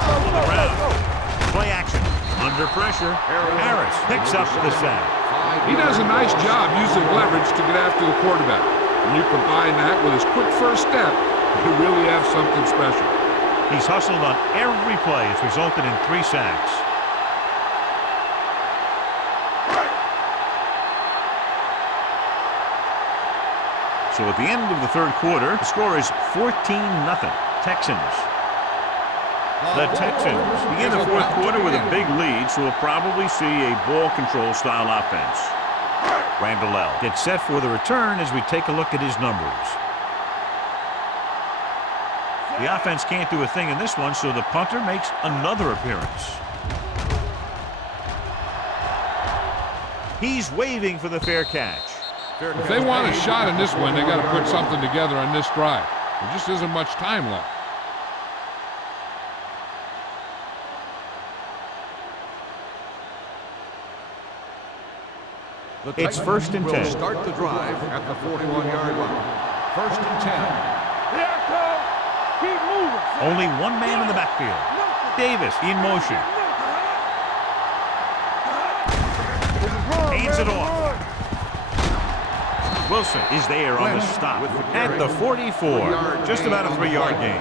On the ground. Play action. Under pressure. Harris picks up the sack. He does a nice job using leverage to get after the quarterback. When you combine that with his quick first step, you really have something special. He's hustled on every play. It's resulted in 3 sacks. So at the end of the third quarter, the score is 14-0. Texans. The Texans begin the fourth quarter with a big lead, so we'll probably see a ball control style offense. Randall gets set for the return as we take a look at his numbers. The offense can't do a thing in this one, so the punter makes another appearance. He's waving for the fair catch. If they want a shot in this one, they got to put something together on this drive. There just isn't much time left. It's first and 10. Start the drive at the 41-yard line. First and 10. Here it comes. Keep moving. Only one man in the backfield. Davis in motion. Hands it off. Wilson is there on the stop at the 44. Just about a 3-yard gain.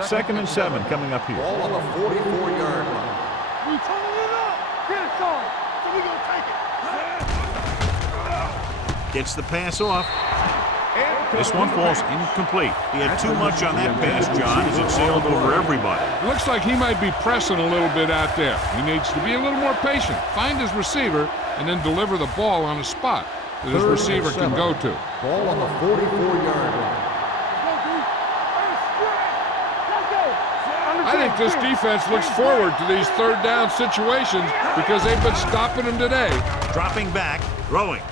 Second and 7 coming up here. Ball on the 44-yard line. We turning it up. Get it going. So we gonna take it. Gets the pass off. And This one falls incomplete. He had too much on that pass, John, as it sailed over everybody. Looks like he might be pressing a little bit out there. He needs to be a little more patient, find his receiver, and then deliver the ball on a spot that his receiver can go to. Ball on the 44-yard line. I think this defense looks forward to these third down situations because they've been stopping them today. Dropping back, throwing.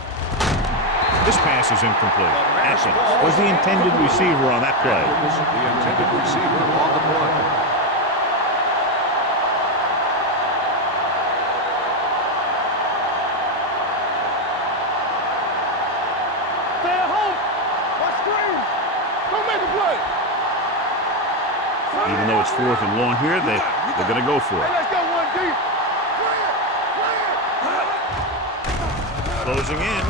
This pass is incomplete. Atkins was the intended receiver on that play. The intended receiver on the play. Stay at home. Watch screen. Don't make a play. Even though it's 4th and long here, they're going to go for Hey, it. let's go one deep. Closing in,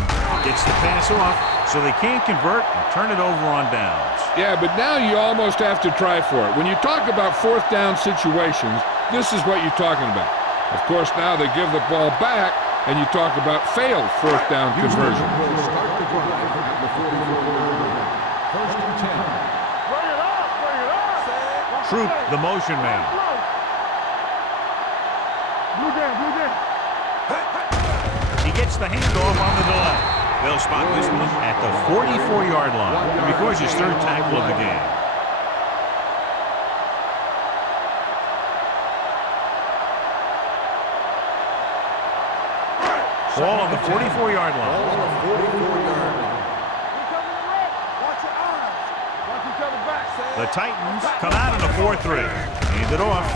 gets the pass off, so they can't convert and turn it over on downs. Yeah, but now you almost have to try for it. When you talk about fourth down situations, this is what you're talking about. Of course, now they give the ball back, and you talk about failed fourth down conversion. Will start the drive at the 44-yard line. First and 10. Bring it up. Bring it up. Troop, the motion man. Blue down. Blue down. He gets the handoff on the delay. They'll spot this one at the 44-yard line. And records his 3rd tackle of the game. Ball on the 44-yard Ball line. on the 44-yard line. We coming to wreck. Watch your eyes. Watch each other back. The Titans come out in a 4-3. Hand it off.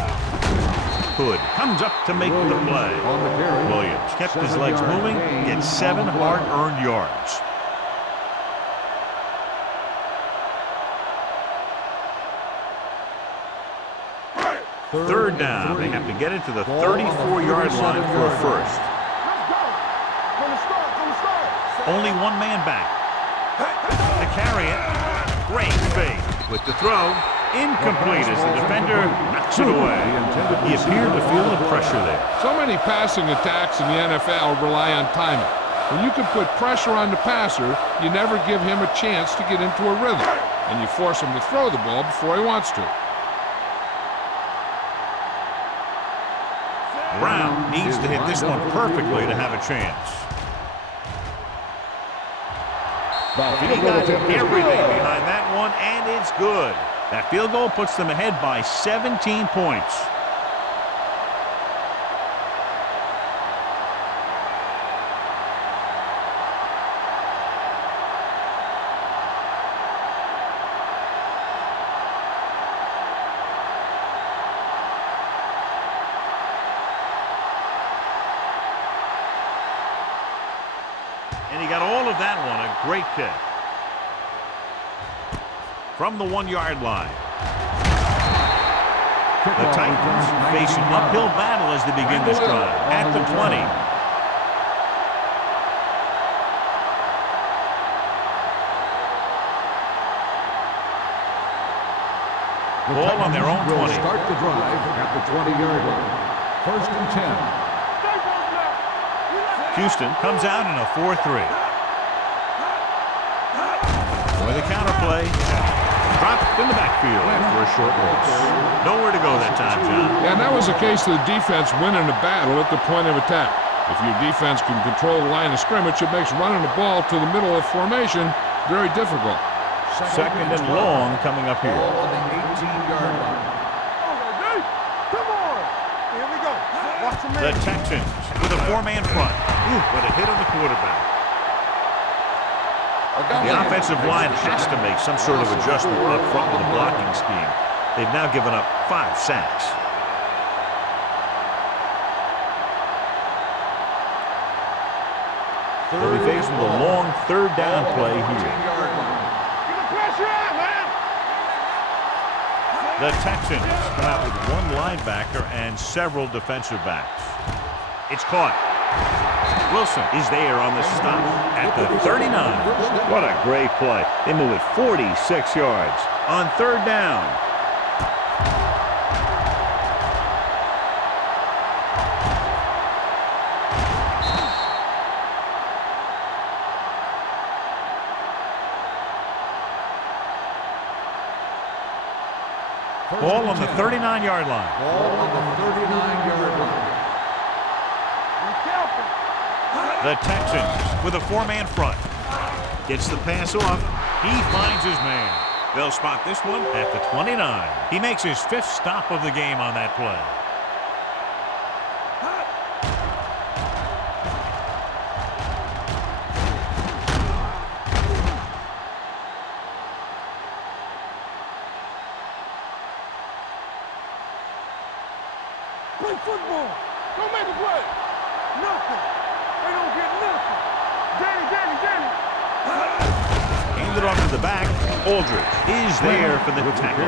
Hood comes up to make the play. On the carry. Williams kept his legs moving, gets 7 hard-earned yards. Third down. They have to get it to the 34-yard line for a first. Let's go. From the start. From the start. Only one man back. To carry it. Great fake. With the throw, incomplete as the defender knocks it away. He appeared to feel the pressure there. So many passing attacks in the NFL rely on timing. When you can put pressure on the passer, you never give him a chance to get into a rhythm, and you force him to throw the ball before he wants to. Brown needs to hit this one perfectly to have a chance. He got everything behind that one, and it's good. That field goal puts them ahead by 17 points. And he got all of that one, a great kick. From the 1-yard line. The Titans face an uphill battle as they begin this drive. At the 20. Ball on their own 20. Will start the drive at the 20-yard line. First and 10. Houston comes out in a 4-3. With a counter play. Dropped in the backfield for a short loss. Nowhere to go that time, John. Yeah, and that was a case of the defense winning the battle at the point of attack. If your defense can control the line of scrimmage, it makes running the ball to the middle of formation very difficult. Second and long coming up here. Ball on the 18-yard line. Come on. Here we go. Watch the man. The Texans with a 4-man front. Ooh, what a hit on the quarterback. The offensive line has to make some sort of adjustment up front with the blocking scheme. They've now given up 5 sacks. They'll be faced with a long 3rd down play here. Get the pressure out, man. The Texans come out with 1 linebacker and several defensive backs. It's caught. Wilson is there on the stop at the 39. What a great play. They move it 46 yards on 3rd down. Ball on the 39-yard line. Ball on the 39-yard line. Be careful. The Texans with a four-man front. Gets the pass off. He finds his man. They'll spot this one at the 29. He makes his 5th stop of the game on that play. Play football. Don't make a play. Nothing. They don't get nothing. Danny. Handed off to the back. Aldridge is there for the tackle.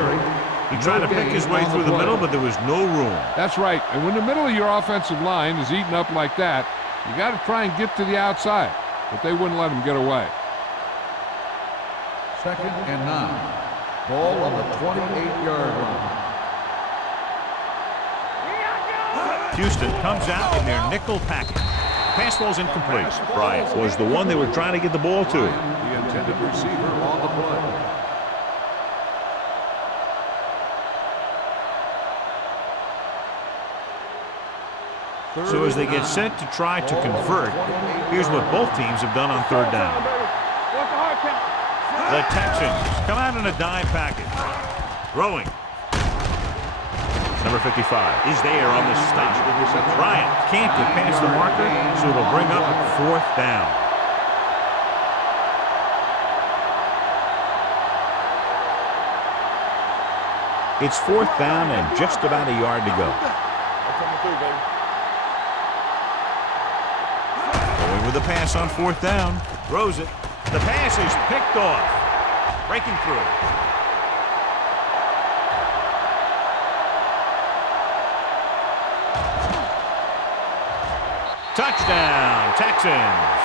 He tried to pick his way through the middle, but there was no room. That's right. And when the middle of your offensive line is eaten up like that, you got to try and get to the outside. But they wouldn't let him get away. 2nd and 9. Ball on the 28-yard line. Houston comes out in their nickel package. Pass ball's incomplete. Bryant was the one they were trying to get the ball to. The intended receiver on the play. So as they get set to try to convert, here's what both teams have done on 3rd down. What's the hard count? The Texans come out in a dime package. Throwing. Number 55 is there on the stop. Bryant can't get past the marker, so it'll bring up 4th down. It's 4th down and just about a yard to go. Going with the pass on 4th down. Throws it. The pass is picked off. Breaking through. Touchdown, Texans.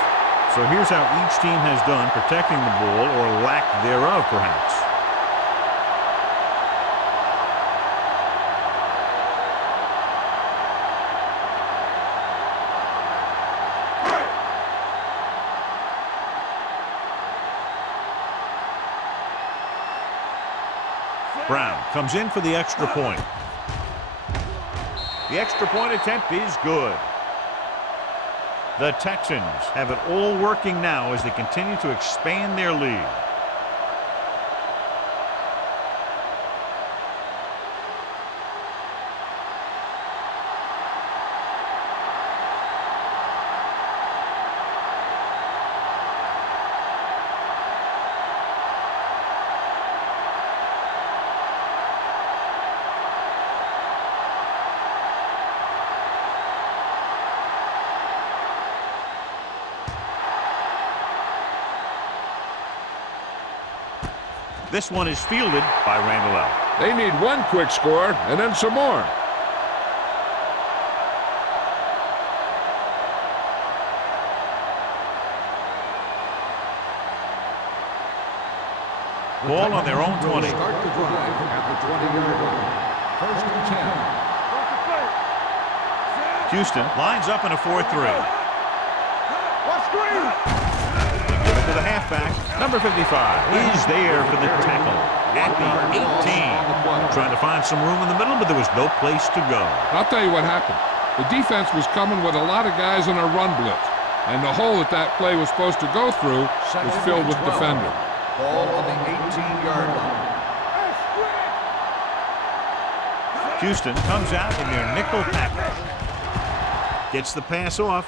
So here's how each team has done protecting the ball, or lack thereof, perhaps. Brown comes in for the extra point. The extra point attempt is good. The Texans have it all working now as they continue to expand their lead. This one is fielded by Randall L. They need one quick score and then some more. Ball on their own 20. Start the drive at the 20-yard line. 1st and 10. Houston lines up in a 4-3. What screen? Give it to the halfback. Number 55 is there for the tackle at the 18. Trying to find some room in the middle, but there was no place to go. I'll tell you what happened. The defense was coming with a lot of guys in a run blitz, and the hole that play was supposed to go through was filled with defenders. Ball on the 18-yard line. Houston comes out in their nickel package. Gets the pass off.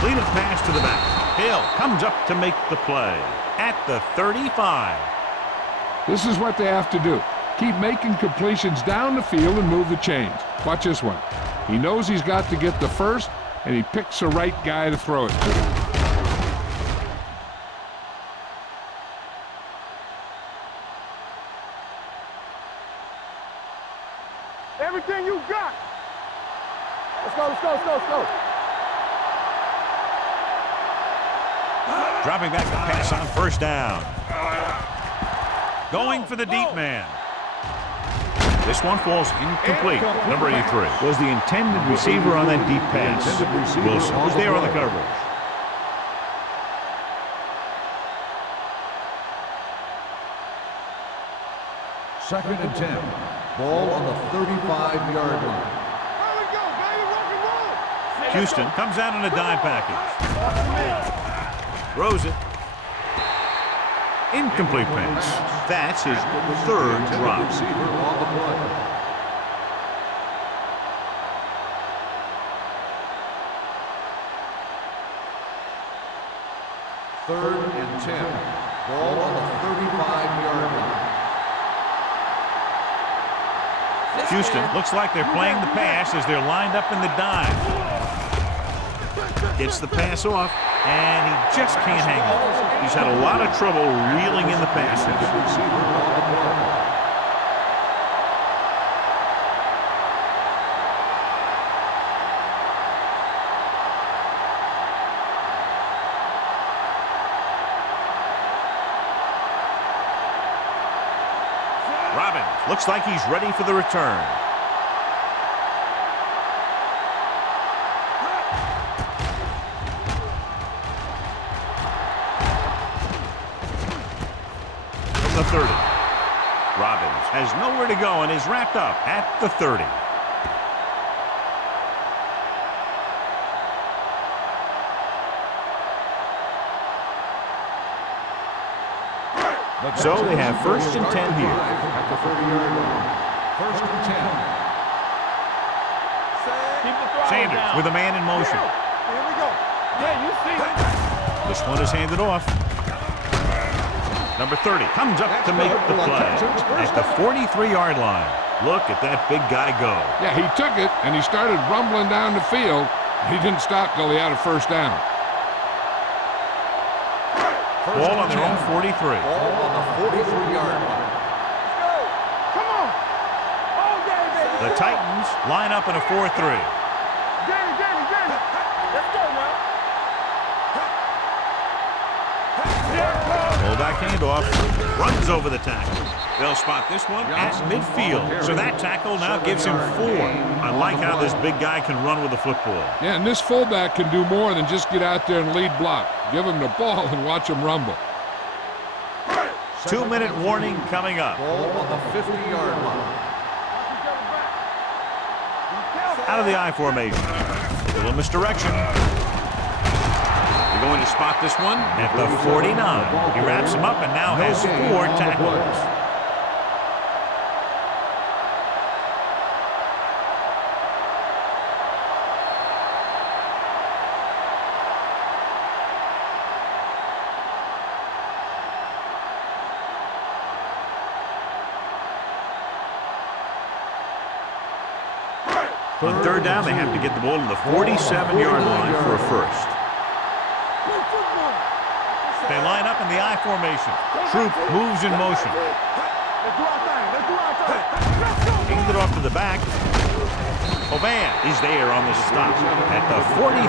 Completed pass to the back. Hill comes up to make the play at the 35. This is what they have to do. Keep making completions down the field and move the chains. Watch this one. He knows he's got to get the first, and he picks the right guy to throw it to. Everything you got. Let's go. Dropping back the pass on 1st down. Going for the deep man. This one falls incomplete. Number 83 was the intended receiver on that deep pass. Wilson was there on the coverage. Second and 10. Ball on the 35-yard line. There we go, baby. Rock and roll. Houston comes out in a dime package. Throws it. Incomplete pass. That's his third drop. Receiver on the play. Third and 10. Ball on the 35-yard line. Houston looks like they're playing the pass as they're lined up in the dime. Gets the pass off, and he just can't hang on. He's had a lot of trouble reeling in the passes. Receiver on the play. Robbins looks like he's ready for the return. From the 30. Robbins has nowhere to go and is wrapped up at the 30. So they have first and 10 here. At the 30-yard line. First and 10. Sanders with a man in motion. Here we go. Yeah, you see it. This one is handed off. Number 30 comes up to make the play at the 43-yard line. Look at that big guy go. Yeah, he took it, and he started rumbling down the field. He didn't stop till he had a first down. Ball on their own 43. Ball on the 43-yard line. Let's go. Come on. All day, baby. The Titans line up in a 4-3. Danny. Let's go now. Fullback handoff. Runs over the tackle. They'll spot this one at midfield. So that tackle now gives him 4. I like how this big guy can run with the football. Yeah, and this fullback can do more than just get out there and lead block. Give him the ball and watch him rumble. 2-minute warning coming up. Ball on the 50-yard line. Out of the I formation. Little misdirection. They're going to spot this one at the 49. He wraps him up and now has 4 tackles. On third down, they have to get the ball to the 47-yard line for a first. They line up in the I formation. Troop moves in motion. Let's do our thing. Let's go. Hands it off to the back. Ovan is there on the stop at the 43.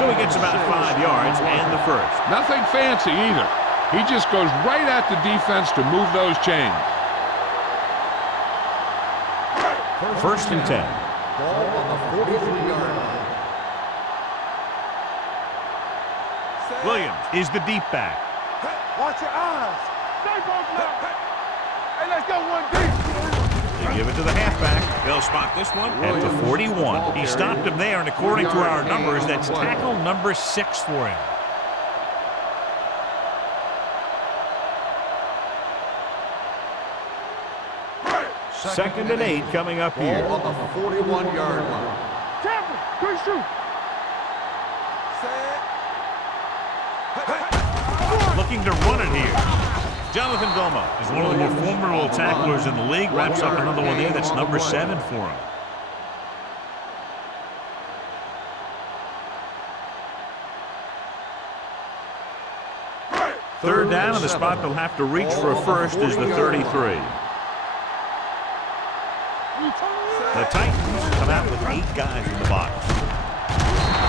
So he gets about 5 yards and the first. Nothing fancy either. He just goes right at the defense to move those chains. First and 10. Ball on the 43-yard line. Williams is the deep back. Watch your eyes. Stay both now. Hey, let's go one deep. They give it to the halfback. They'll spot this one at the 41. He stopped him there, and according to our numbers, that's tackle number 6 for him. Second and 8 coming up here. Ball on the 41-yard line. Tampa, good shoot. Looking to run it here. Jonathan Domo is one of the more formidable tacklers in the league. Wraps up another one there. That's number 7 for him. Third down, and the spot they'll have to reach for a first is the 33. The Titans come out with 8 guys in the box.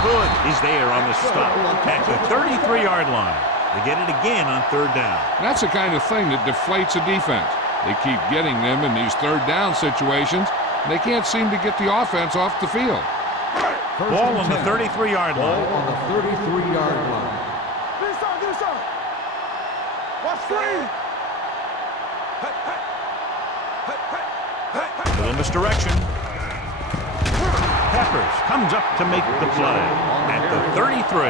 Hood is there on the stop at the 33-yard line. They get it again on third down. That's the kind of thing that deflates a defense. They keep getting them in these third down situations, and they can't seem to get the offense off the field. Ball on the 33-yard line. Ball on the 33-yard line. This side. Watch three. Little misdirection. Peppers comes up to make the play at the 33.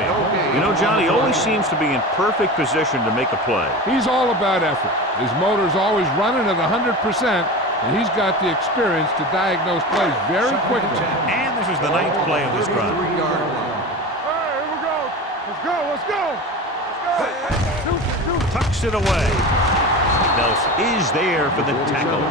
You know, Johnny always seems to be in perfect position to make a play. He's all about effort. His motor's always running at 100%, and he's got the experience to diagnose plays very quickly. And this is the 9th play of this drive. 33-yard line. All right, here we go. Let's go. Tucks it away. Nelson is there for the tackle.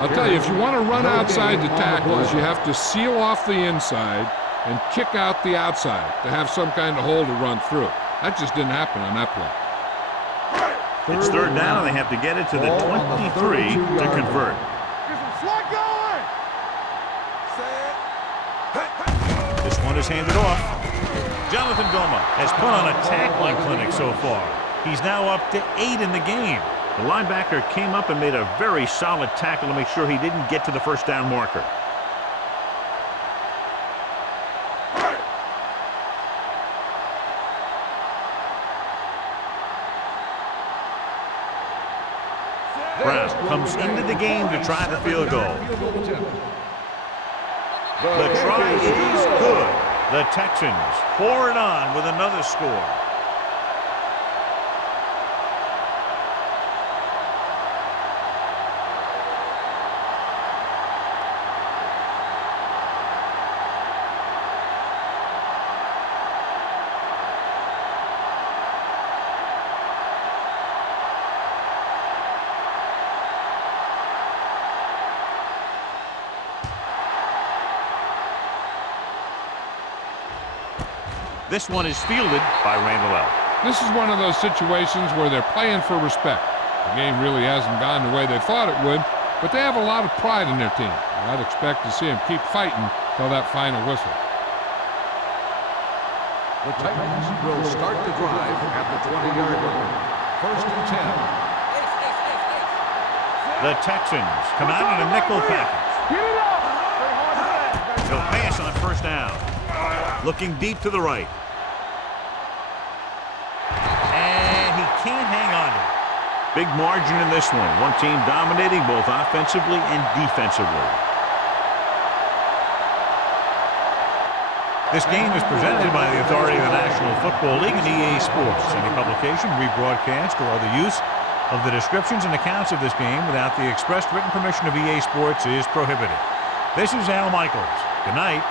I'll tell you, if you want to run outside the tackles, you have to seal off the inside and kick out the outside to have some kind of hole to run through. That just didn't happen on that play. It's 3rd down, and they have to get it to the 23 to convert. Get some slack going. This one is handed off. Jonathan Goma has put on a tackling clinic so far. He's now up to 8 in the game. The linebacker came up and made a very solid tackle to make sure he didn't get to the 1st down marker. Brown comes into the game to try the field goal. The try is good. The Texans pour it on with another score. This one is fielded by Randall L. This is one of those situations where they're playing for respect. The game really hasn't gone the way they thought it would, but they have a lot of pride in their team. I'd expect to see them keep fighting till that final whistle. The Titans will start the drive at the 20-yard line. 1st and 10. The Texans come out in a nickel package. Get it up. Play hard to pass. He'll pass on 1st down. Looking deep to the right. And he can't hang on to it. Big margin in this one. One team dominating both offensively and defensively. This game is presented by the authority of the National Football League and EA Sports. Any publication, rebroadcast, or other use of the descriptions and accounts of this game without the expressed written permission of EA Sports is prohibited. This is Al Michaels. Good night.